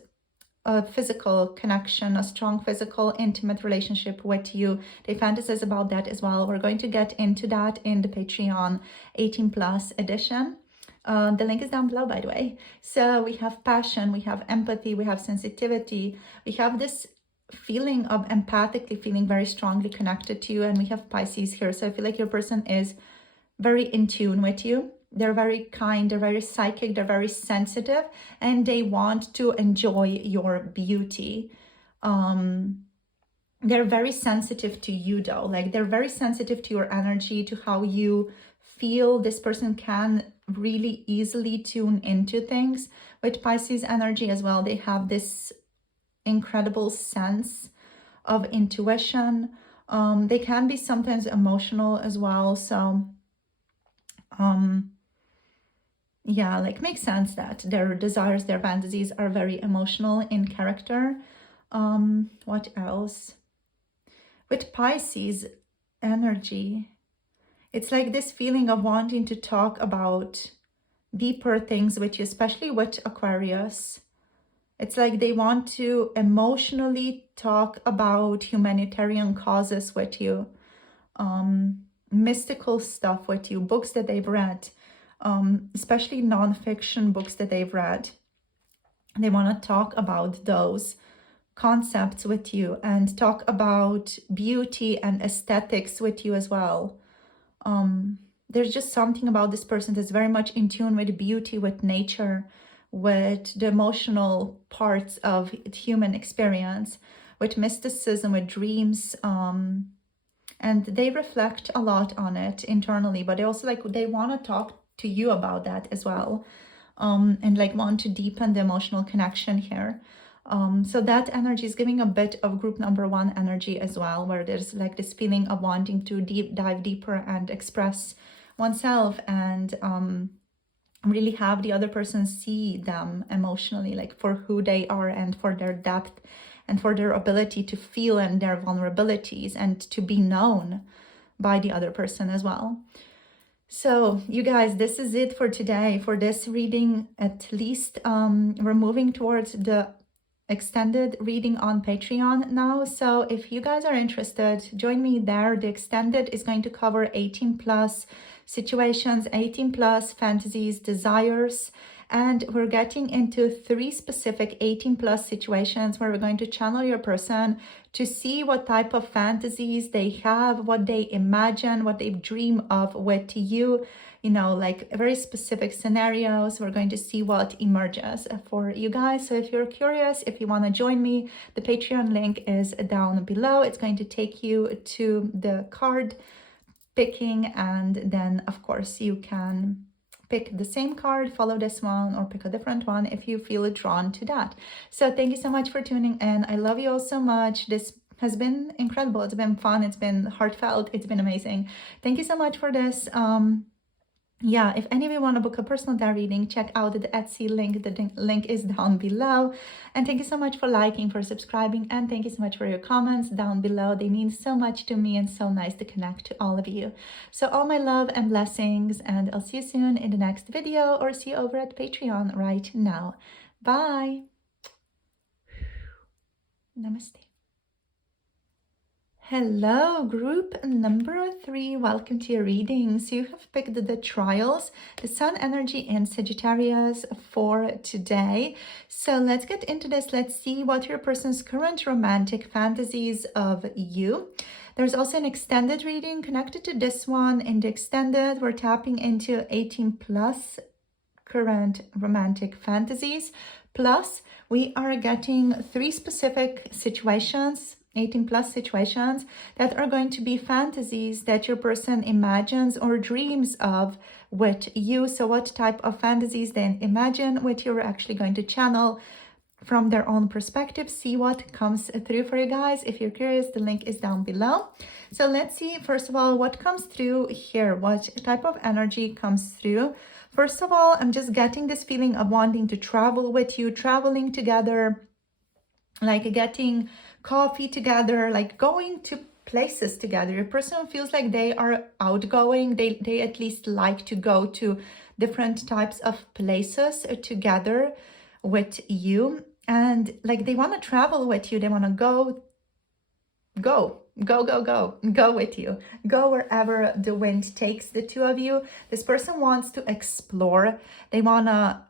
a physical connection, a strong physical, intimate relationship with you. They fantasize about that as well. We're going to get into that in the Patreon 18+ edition. The link is down below, by the way. So we have passion, we have empathy, we have sensitivity, we have this feeling of empathically feeling very strongly connected to you, and we have Pisces here. So I feel like your person is very in tune with you. They're very kind, they're very psychic, they're very sensitive, and they want to enjoy your beauty. They're very sensitive to you though, like they're very sensitive to your energy, to how you feel. This person can really easily tune into things. With Pisces energy as well, they have this incredible sense of intuition. They can be sometimes emotional as well. So yeah, like makes sense that their desires, their fantasies are very emotional in character. What else? With Pisces energy, it's like this feeling of wanting to talk about deeper things with you, especially with Aquarius. It's like they want to emotionally talk about humanitarian causes with you, mystical stuff with you, books that they've read, especially non-fiction books that they've read. They want to talk about those concepts with you and talk about beauty and aesthetics with you as well. There's just something about this person that's very much in tune with beauty, with nature, with the emotional parts of human experience, with mysticism, with dreams, and they reflect a lot on it internally, but they also like they want to talk to you about that as well, and like want to deepen the emotional connection here. So that energy is giving a bit of group number 1 energy as well, where there's like this feeling of wanting to dive deeper and express oneself and really have the other person see them emotionally, like for who they are and for their depth and for their ability to feel and their vulnerabilities and to be known by the other person as well. So you guys, this is it for today, for this reading at least. We're moving towards the extended reading on Patreon now. So if you guys are interested, join me there. The extended is going to cover 18+ situations, 18+ fantasies, desires, and we're getting into 3 specific 18+ situations where we're going to channel your person to see what type of fantasies they have, what they imagine, what they dream of with you, you know, like very specific scenarios. We're going to see what emerges for you guys. So if you're curious, if you want to join me, the Patreon link is down below. It's going to take you to the card picking, and then of course you can pick the same card, follow this one, or pick a different one if you feel drawn to that. So thank you so much for tuning in. I love you all so much. This has been incredible. It's been fun. It's been heartfelt. It's been amazing. Thank you so much for this. yeah, if any of you want to book a personal tarot reading, check out the Etsy link. The link is down below. And thank you so much for liking, for subscribing, and thank you so much for your comments down below. They mean so much to me and so nice to connect to all of you. So all my love and blessings, and I'll see you soon in the next video, or see you over at Patreon right now. Bye. Namaste. Hello, group number 3. Welcome to your readings. You have picked the trials, the sun energy in Sagittarius for today. So let's get into this. Let's see what your person's current romantic fantasies of you. There's also an extended reading connected to this one. In the extended, we're tapping into 18 plus current romantic fantasies. Plus, we are getting 3 specific situations, 18 plus situations, that are going to be fantasies that your person imagines or dreams of with you. So what type of fantasies they imagine with you, we're actually going to channel from their own perspective, see what comes through for you guys. If you're curious, the link is down below. So let's see, first of all, what comes through here, what type of energy comes through. First of all, I'm just getting this feeling of wanting to travel with you, traveling together, like getting coffee together, like going to places together. Your person feels like they are outgoing. They at least like to go to different types of places together with you. And like they want to travel with you. They want to go with you. Go wherever the wind takes the two of you. This person wants to explore. They want to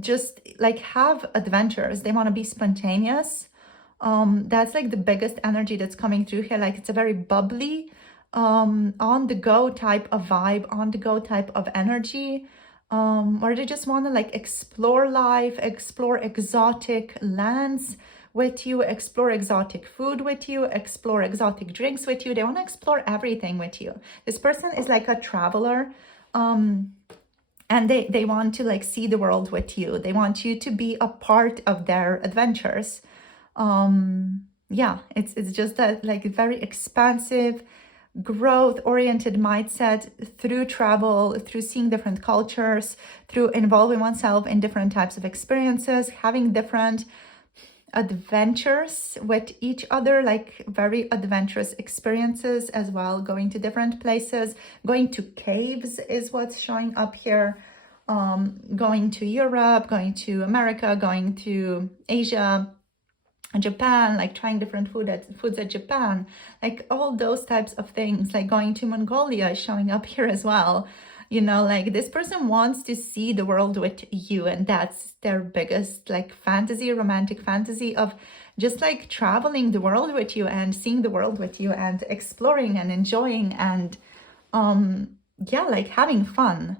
just like have adventures. They want to be spontaneous. That's like the biggest energy that's coming through here. Like it's a very bubbly, on the go type of vibe, on the go type of energy, where they just want to like explore life, explore exotic lands with you, explore exotic food with you, explore exotic drinks with you. They want to explore everything with you. This person is like a traveler, and they want to like see the world with you. They want you to be a part of their adventures. Yeah, it's just that like very expansive, growth oriented mindset through travel, through seeing different cultures, through involving oneself in different types of experiences, having different adventures with each other, like very adventurous experiences as well, going to different places, going to caves is what's showing up here, going to Europe, going to America, going to Asia, Japan, like trying different foods at Japan, like all those types of things, like going to Mongolia is showing up here as well. You know, like this person wants to see the world with you, and that's their biggest like fantasy, romantic fantasy, of just like traveling the world with you and seeing the world with you and exploring and enjoying and yeah, like having fun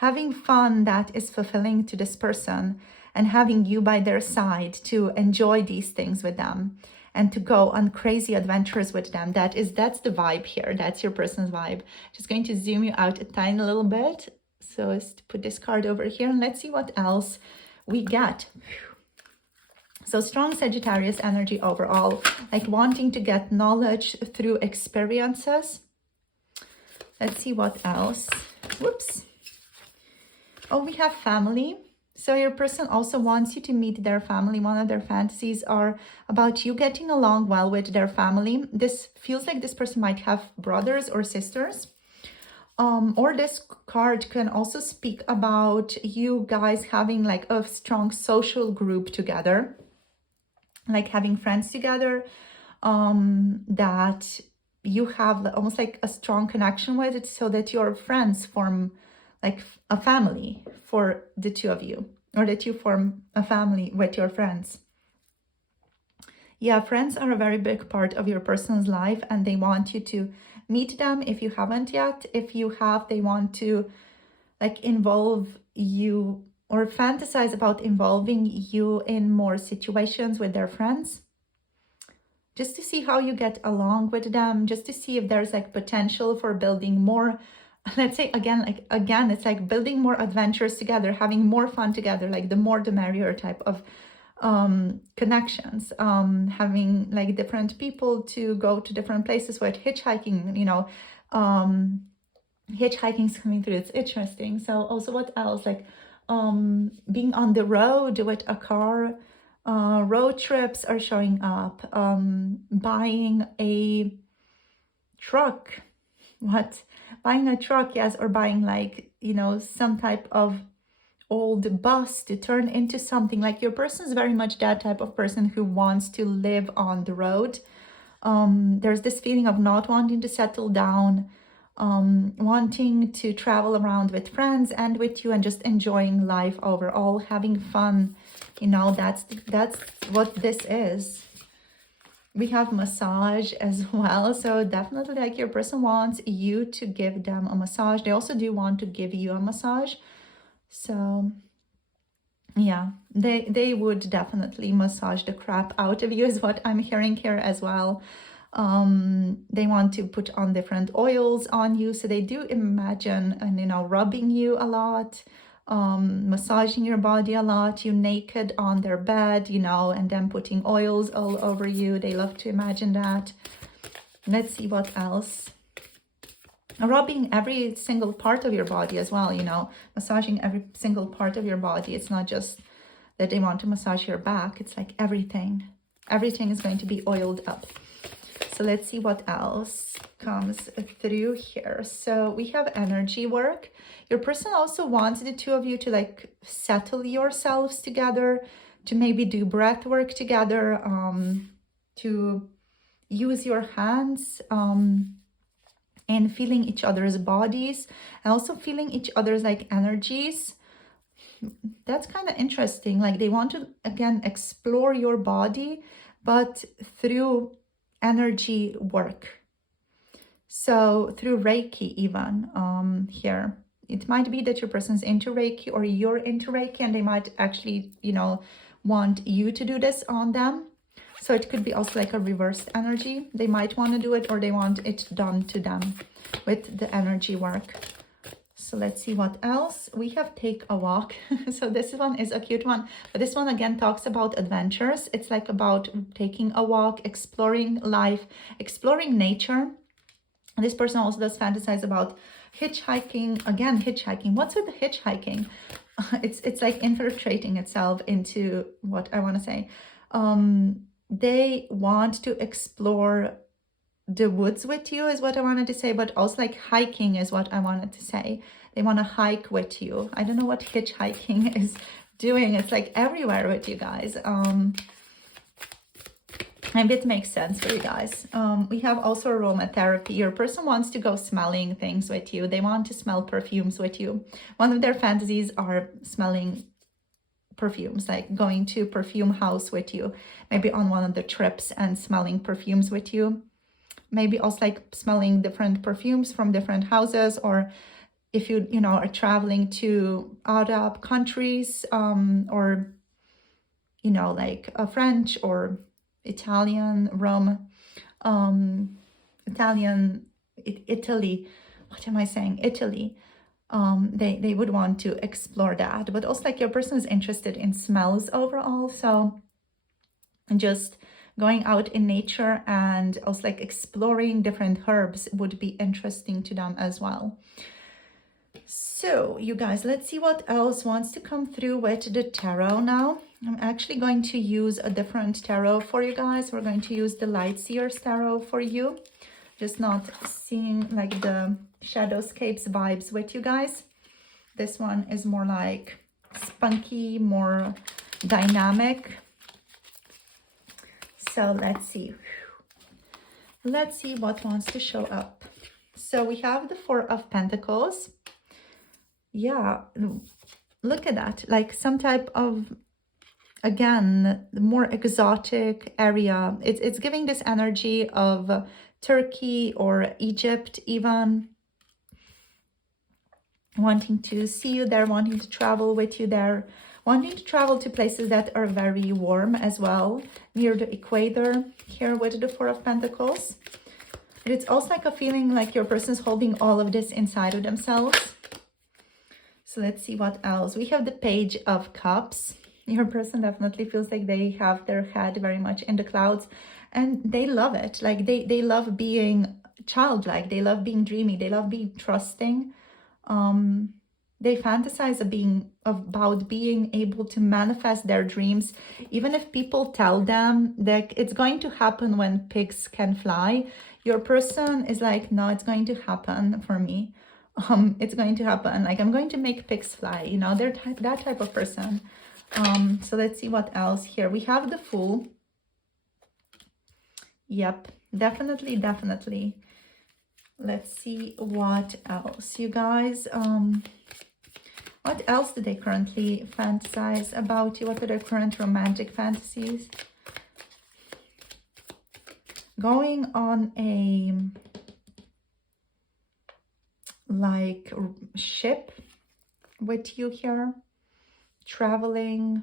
that is fulfilling to this person, and having you by their side to enjoy these things with them and to go on crazy adventures with them. That's the vibe here. That's your person's vibe. Just going to zoom you out a tiny little bit so as to put this card over here, and let's see what else we get. So strong Sagittarius energy overall, like wanting to get knowledge through experiences. Let's see what else. Whoops. Oh, we have family. So your person also wants you to meet their family. One of their fantasies are about you getting along well with their family. This feels like this person might have brothers or sisters. Or this card can also speak about you guys having like a strong social group together, like having friends together, that you have almost like a strong connection with it, so that your friends form like a family for the two of you, or that you form a family with your friends. Yeah, friends are a very big part of your person's life, and they want you to meet them if you haven't yet. If you have, they want to like involve you or fantasize about involving you in more situations with their friends, just to see how you get along with them, just to see if there's like potential for building more, let's say again, it's like building more adventures together, having more fun together, like the more the merrier type of connections, having like different people to go to different places with, hitchhiking, you know, hitchhiking's coming through. It's interesting. So also, what else? Like being on the road with a car. Road trips are showing up. Buying a truck. What? Buying a truck, yes, or buying, like, some type of old bus to turn into something. Like, your person is very much that type of person who wants to live on the road. There's this feeling of not wanting to settle down, wanting to travel around with friends and with you, and just enjoying life overall, having fun. That's what this is. We have massage as well. So definitely, like, your person wants you to give them a massage. They also do want to give you a massage. So yeah, they would definitely massage the crap out of you, is what I'm hearing here as well. They want to put on different oils on you. So they do imagine, and rubbing you a lot, massaging your body a lot, you naked on their bed, and then putting oils all over you. They love to imagine that. Let's see what else. Rubbing every single part of your body as well, massaging every single part of your body. It's not just that they want to massage your back. It's like everything is going to be oiled up. So let's see what else comes through here. So we have energy work. Your person also wants the two of you to, like, settle yourselves together, to maybe do breath work together, to use your hands and feeling each other's bodies, and also feeling each other's, like, energies. That's kind of interesting. Like, they want to, again, explore your body, but through energy work. So through Reiki even, here. It might be that your person's into Reiki, or you're into Reiki, and they might actually, want you to do this on them. So it could be also like a reversed energy. They might want to do it, or they want it done to them with the energy work. So let's see what else. We have take a walk. So this one is a cute one, but this one again talks about adventures. It's like about taking a walk, exploring life, exploring nature. And this person also does fantasize about hitchhiking. Again, hitchhiking. What's with the hitchhiking? It's like infiltrating itself into what I want to say. They want to explore the woods with you, is what I wanted to say, but also like hiking is what I wanted to say. They want to hike with you. I don't know what hitchhiking is doing. It's like everywhere with you guys. And it makes sense for you guys. We have also aromatherapy. Your person wants to go smelling things with you. They want to smell perfumes with you. One of their fantasies are smelling perfumes, like going to perfume house with you, maybe on one of the trips, and smelling perfumes with you. Maybe also like smelling different perfumes from different houses, or if you are traveling to Arab countries, or like a French or Italian, Rome, Italy. What am I saying? Italy. They would want to explore that, but also like your person is interested in smells overall. So just going out in nature and also like exploring different herbs would be interesting to them as well. So you guys, let's see what else wants to come through with the tarot now. I'm actually going to use a different tarot for you guys. We're going to use the Light Seers tarot for you. Just not seeing like the Shadowscapes vibes with you guys. This one is more like spunky, more dynamic. So let's see. Let's see what wants to show up. So we have the Four of Pentacles. Yeah, look at that. Like some type of, again, more exotic area. It's giving this energy of Turkey or Egypt even. Wanting to see you there, wanting to travel with you there, wanting to travel to places that are very warm as well, near the equator here with the Four of Pentacles. And it's also like a feeling like your person is holding all of this inside of themselves. So let's see what else. We have the Page of Cups. Your person definitely feels like they have their head very much in the clouds, and they love it. Like they love being childlike. They love being dreamy. They love being trusting. They fantasize about being able to manifest their dreams, even if people tell them that it's going to happen when pigs can fly. Your person is like, no, it's going to happen for me. It's going to happen. Like, I'm going to make pigs fly. You know, they're that type of person. So let's see what else here. We have the Fool. Yep, definitely, definitely. Let's see what else, you guys. What else do they currently fantasize about you? What are their current romantic fantasies? Going on a like ship with you here, traveling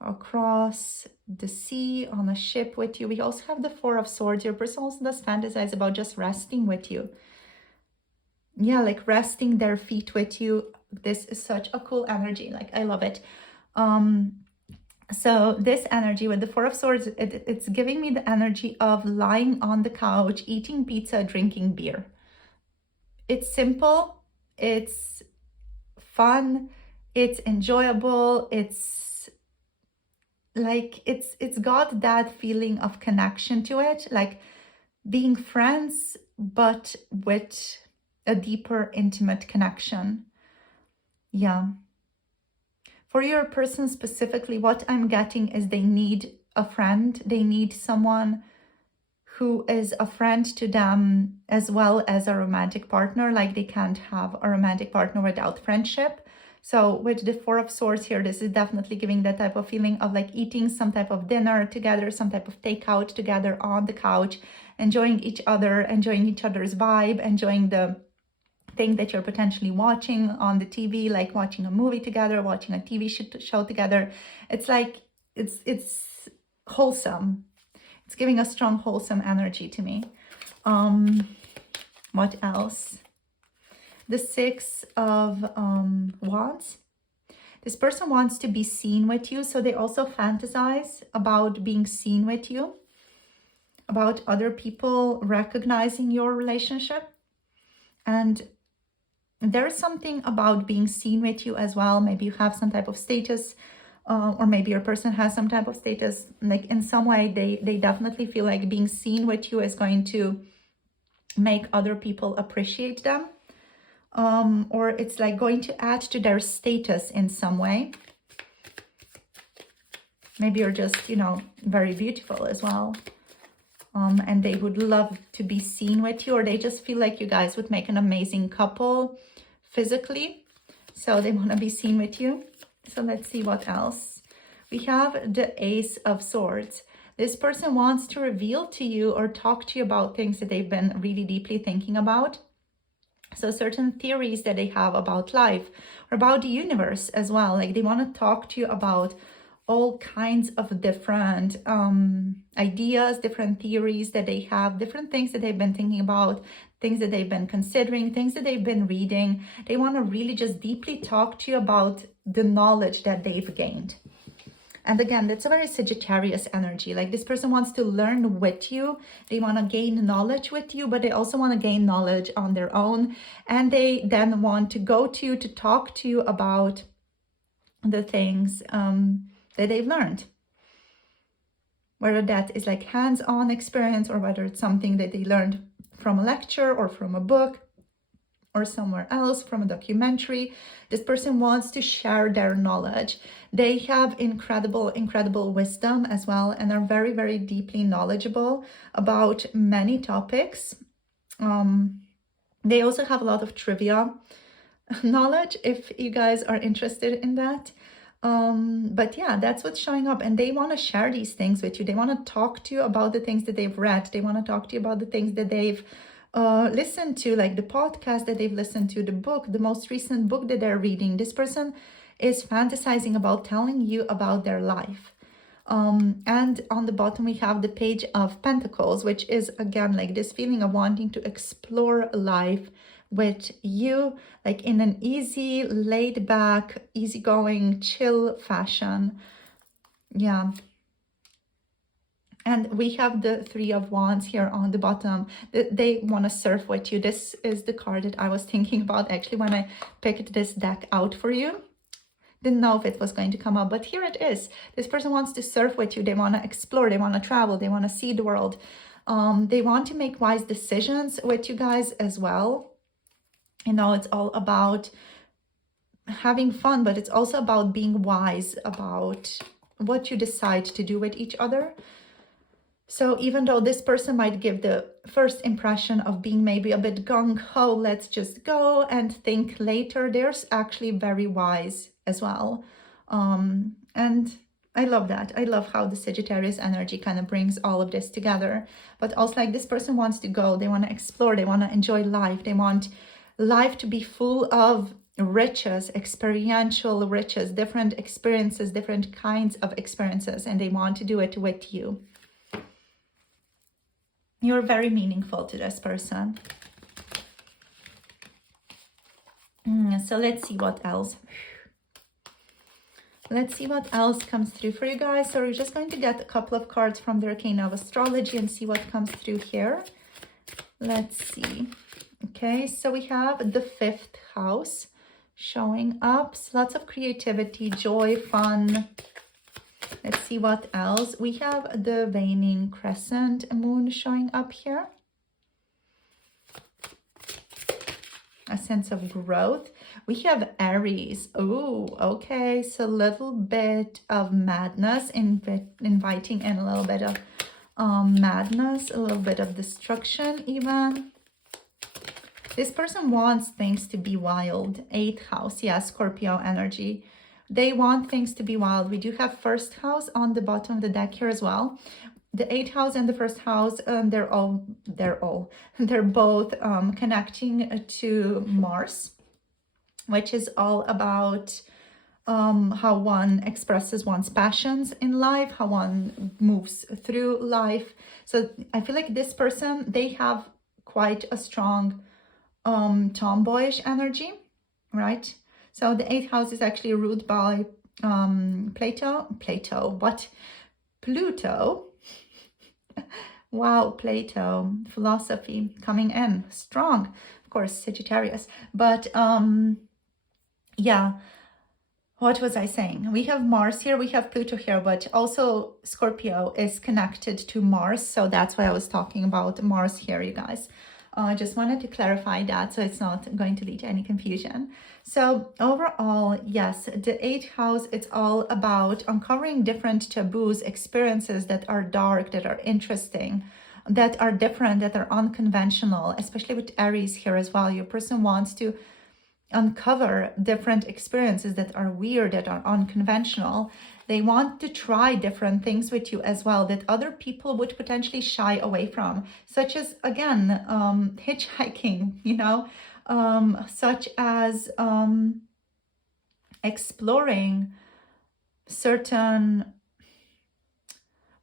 across the sea on a ship with you. We also have the Four of Swords. Your person also does fantasize about just resting with you. Yeah, like resting their feet with you. This is such a cool energy. Like, I love it. So this energy with the Four of Swords, it's giving me the energy of lying on the couch, eating pizza, drinking beer. It's simple, it's fun, it's enjoyable, it's like, it's got that feeling of connection to it, like being friends, but with a deeper, intimate connection. Yeah. For your person specifically, what I'm getting is they need a friend. They need someone who is a friend to them as well as a romantic partner. Like, they can't have a romantic partner without friendship. So with the Four of Swords here, this is definitely giving that type of feeling of like eating some type of dinner together, some type of takeout together on the couch, enjoying each other, enjoying each other's vibe, enjoying the thing that you're potentially watching on the TV, like watching a movie together, watching a TV show together. It's like, it's wholesome. It's giving a strong, wholesome energy to me. What else? The Six of Wands. This person wants to be seen with you. So they also fantasize about being seen with you, about other people recognizing your relationship. And there's something about being seen with you as well. Maybe you have some type of status, or maybe your person has some type of status. Like, in some way, they definitely feel like being seen with you is going to make other people appreciate them. Or it's like going to add to their status in some way. Maybe you're just, you know, very beautiful as well. And they would love to be seen with you, or they just feel like you guys would make an amazing couple physically. So they want to be seen with you. So let's see what else. We have the Ace of Swords. This person wants to reveal to you or talk to you about things that they've been really deeply thinking about. So certain theories that they have about life or about the universe as well. Like, they want to talk to you about all kinds of different ideas, different theories that they have, different things that they've been thinking about, things that they've been considering, things that they've been reading. They want to really just deeply talk to you about the knowledge that they've gained. And again, that's a very Sagittarius energy. Like, this person wants to learn with you. They want to gain knowledge with you, but they also want to gain knowledge on their own. And they then want to go to you to talk to you about the things that they've learned. Whether that is like hands-on experience, or whether it's something that they learned from a lecture or from a book or somewhere else, from a documentary. This person wants to share their knowledge. They have incredible, incredible wisdom as well, and are very, very deeply knowledgeable about many topics. They also have a lot of trivia knowledge, if you guys are interested in that. But yeah, that's what's showing up, and they want to share these things with you. They want to talk to you about the things that they've read. They want to talk to you about the things that they've listened to, like the podcast that they've listened to, the book, the most recent book that they're reading. This person is fantasizing about telling you about their life. And on the bottom, we have the Page of Pentacles, which is again like this feeling of wanting to explore life with you, like in an easy, laid back, easygoing, chill fashion. Yeah. And we have the Three of Wands here on the bottom. They want to surf with you. This is the card that I was thinking about actually when I picked this deck out for you. Didn't know if it was going to come up, but here it is. This person wants to surf with you. They want to explore. They want to travel. They want to see the world. They want to make wise decisions with you guys as well. You know, it's all about having fun, but it's also about being wise about what you decide to do with each other. So even though this person might give the first impression of being maybe a bit gung-ho, let's just go and think later, they're actually very wise as well. And I love that. I love how the Sagittarius energy kind of brings all of this together. But also, like, this person wants to go, they want to explore, they want to enjoy life, they want life to be full of riches, experiential riches, different experiences, different kinds of experiences, and they want to do it with you. You're very meaningful to this person. So let's see what else. Let's see what else comes through for you guys. So we're just going to get a couple of cards from the Arcana of Astrology and see what comes through here. Let's see. Okay, so we have the 5th house showing up. So lots of creativity, joy, fun. Let's see what else. We have the waning crescent moon showing up here. A sense of growth. We have Aries. Oh, okay. So a little bit of madness, inviting in a little bit of madness, a little bit of destruction even. This person wants things to be wild. 8th house, yeah, Scorpio energy. They want things to be wild. We do have 1st house on the bottom of the deck here as well. The 8th house and the 1st house, they're both connecting to Mars, which is all about how one expresses one's passions in life, how one moves through life. So I feel like this person, they have quite a strong tomboyish energy, right? So the 8th house is actually ruled by Pluto. Wow, Plato, philosophy coming in strong, of course, Sagittarius. But yeah, what was I saying? We have Mars here, we have Pluto here, but also Scorpio is connected to Mars. So that's why I was talking about Mars here, you guys. I just wanted to clarify that so it's not going to lead to any confusion. So overall, yes, the 8th house, it's all about uncovering different taboos, experiences that are dark, that are interesting, that are different, that are unconventional, especially with Aries here as well. Your person wants to uncover different experiences that are weird, that are unconventional. They want to try different things with you as well that other people would potentially shy away from, such as, again, hitchhiking, you know, such as exploring certain,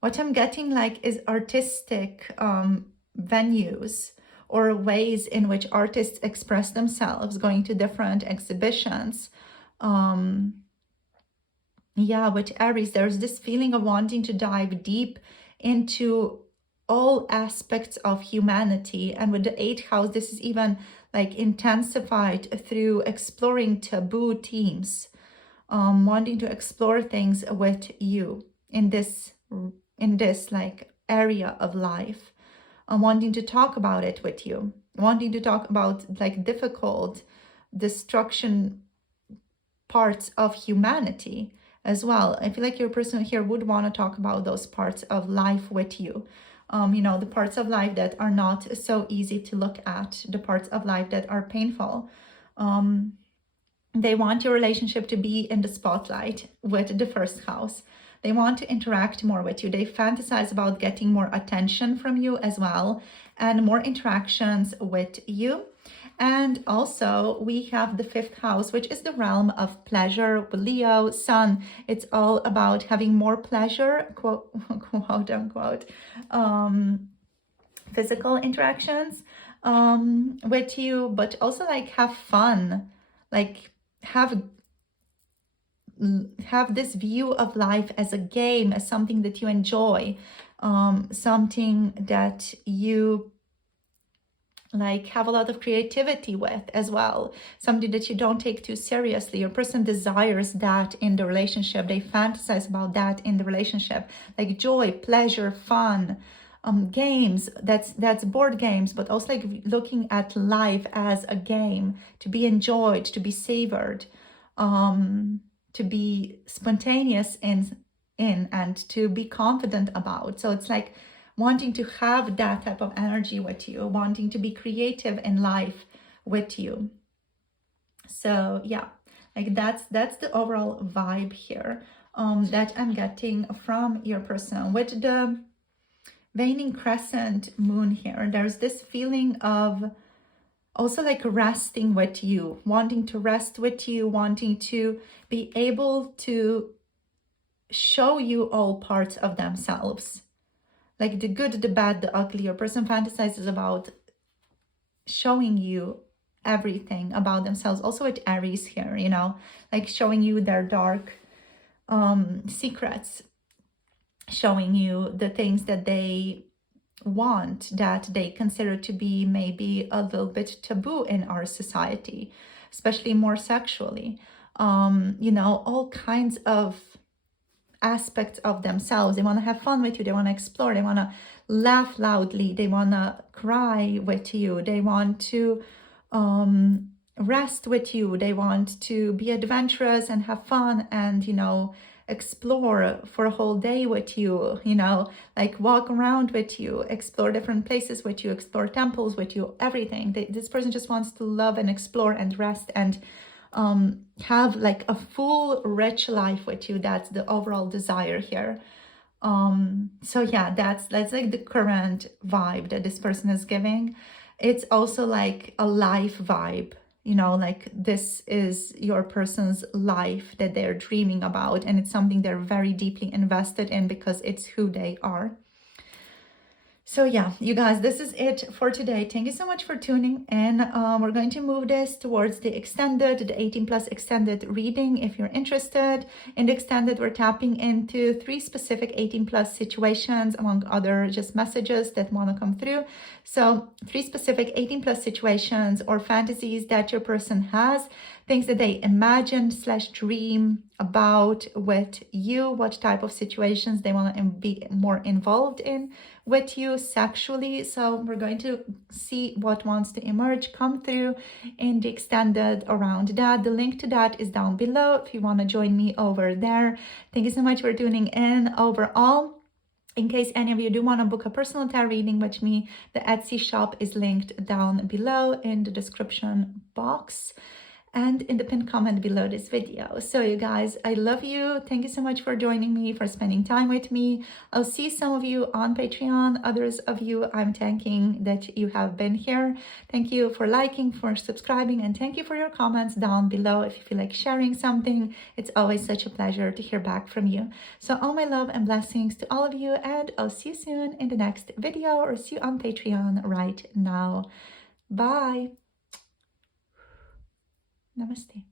what I'm getting like is artistic venues or ways in which artists express themselves, going to different exhibitions. Yeah, with Aries, there's this feeling of wanting to dive deep into all aspects of humanity. And with the 8th house, this is even like intensified through exploring taboo themes, wanting to explore things with you in this like area of life, wanting to talk about it with you, wanting to talk about like difficult destruction parts of humanity as well. I feel like your person here would want to talk about those parts of life with you. You know, the parts of life that are not so easy to look at, the parts of life that are painful. They want your relationship to be in the spotlight with the 1st house. They want to interact more with you. They fantasize about getting more attention from you as well and more interactions with you. And also we have the 5th house, which is the realm of pleasure, Leo, Sun. It's all about having more pleasure, quote unquote, physical interactions with you, but also like have fun, like have this view of life as a game, as something that you enjoy. something that you like have a lot of creativity with as well, something that you don't take too seriously. Your person desires that in the relationship. They fantasize about that in the relationship, like joy, pleasure, fun, games. That's board games, but also like looking at life as a game to be enjoyed, to be savored, to be spontaneous in and to be confident about. So it's like wanting to have that type of energy with you, wanting to be creative in life with you. So yeah, like that's the overall vibe here that I'm getting from your person. With the waning crescent moon here, there's this feeling of also like resting with you, wanting to rest with you, wanting to be able to show you all parts of themselves, like the good, the bad, the ugly. Your person fantasizes about showing you everything about themselves. Also with Aries here, you know, like showing you their dark secrets, showing you the things that they want, that they consider to be maybe a little bit taboo in our society, especially more sexually. You know, all kinds of aspects of themselves. They want to have fun with you. They want to explore. They want to laugh loudly. They want to cry with you. They want to rest with you. They want to be adventurous and have fun and, you know, explore for a whole day with you, you know, like walk around with you, explore different places with you, explore temples with you, everything. This person just wants to love and explore and rest and have like a full rich life with you. That's the overall desire here. So yeah, that's like the current vibe that this person is giving. It's also like a life vibe, you know, like this is your person's life that they're dreaming about, and it's something they're very deeply invested in because it's who they are. So yeah, you guys, this is it for today. Thank you so much for tuning in. We're going to move this towards the 18 plus extended reading. If you're interested in the extended, we're tapping into 3 specific 18 plus situations, among other just messages that want to come through. So 3 specific 18 plus situations or fantasies that your person has, things that they imagine / dream about with you, what type of situations they want to be more involved in with you sexually. So we're going to see what wants to emerge, come through in the extended around that. The link to that is down below if you want to join me over there. Thank you so much for tuning in overall. In case any of you do want to book a personal tarot reading with me, the Etsy shop is linked down below in the description box and in the pinned comment below this video. So you guys, I love you. Thank you so much for joining me, for spending time with me. I'll see some of you on Patreon. Others of you, I'm thanking that you have been here. Thank you for liking, for subscribing, and thank you for your comments down below. If you feel like sharing something, it's always such a pleasure to hear back from you. So all my love and blessings to all of you, and I'll see you soon in the next video or see you on Patreon right now. Bye. Namaste.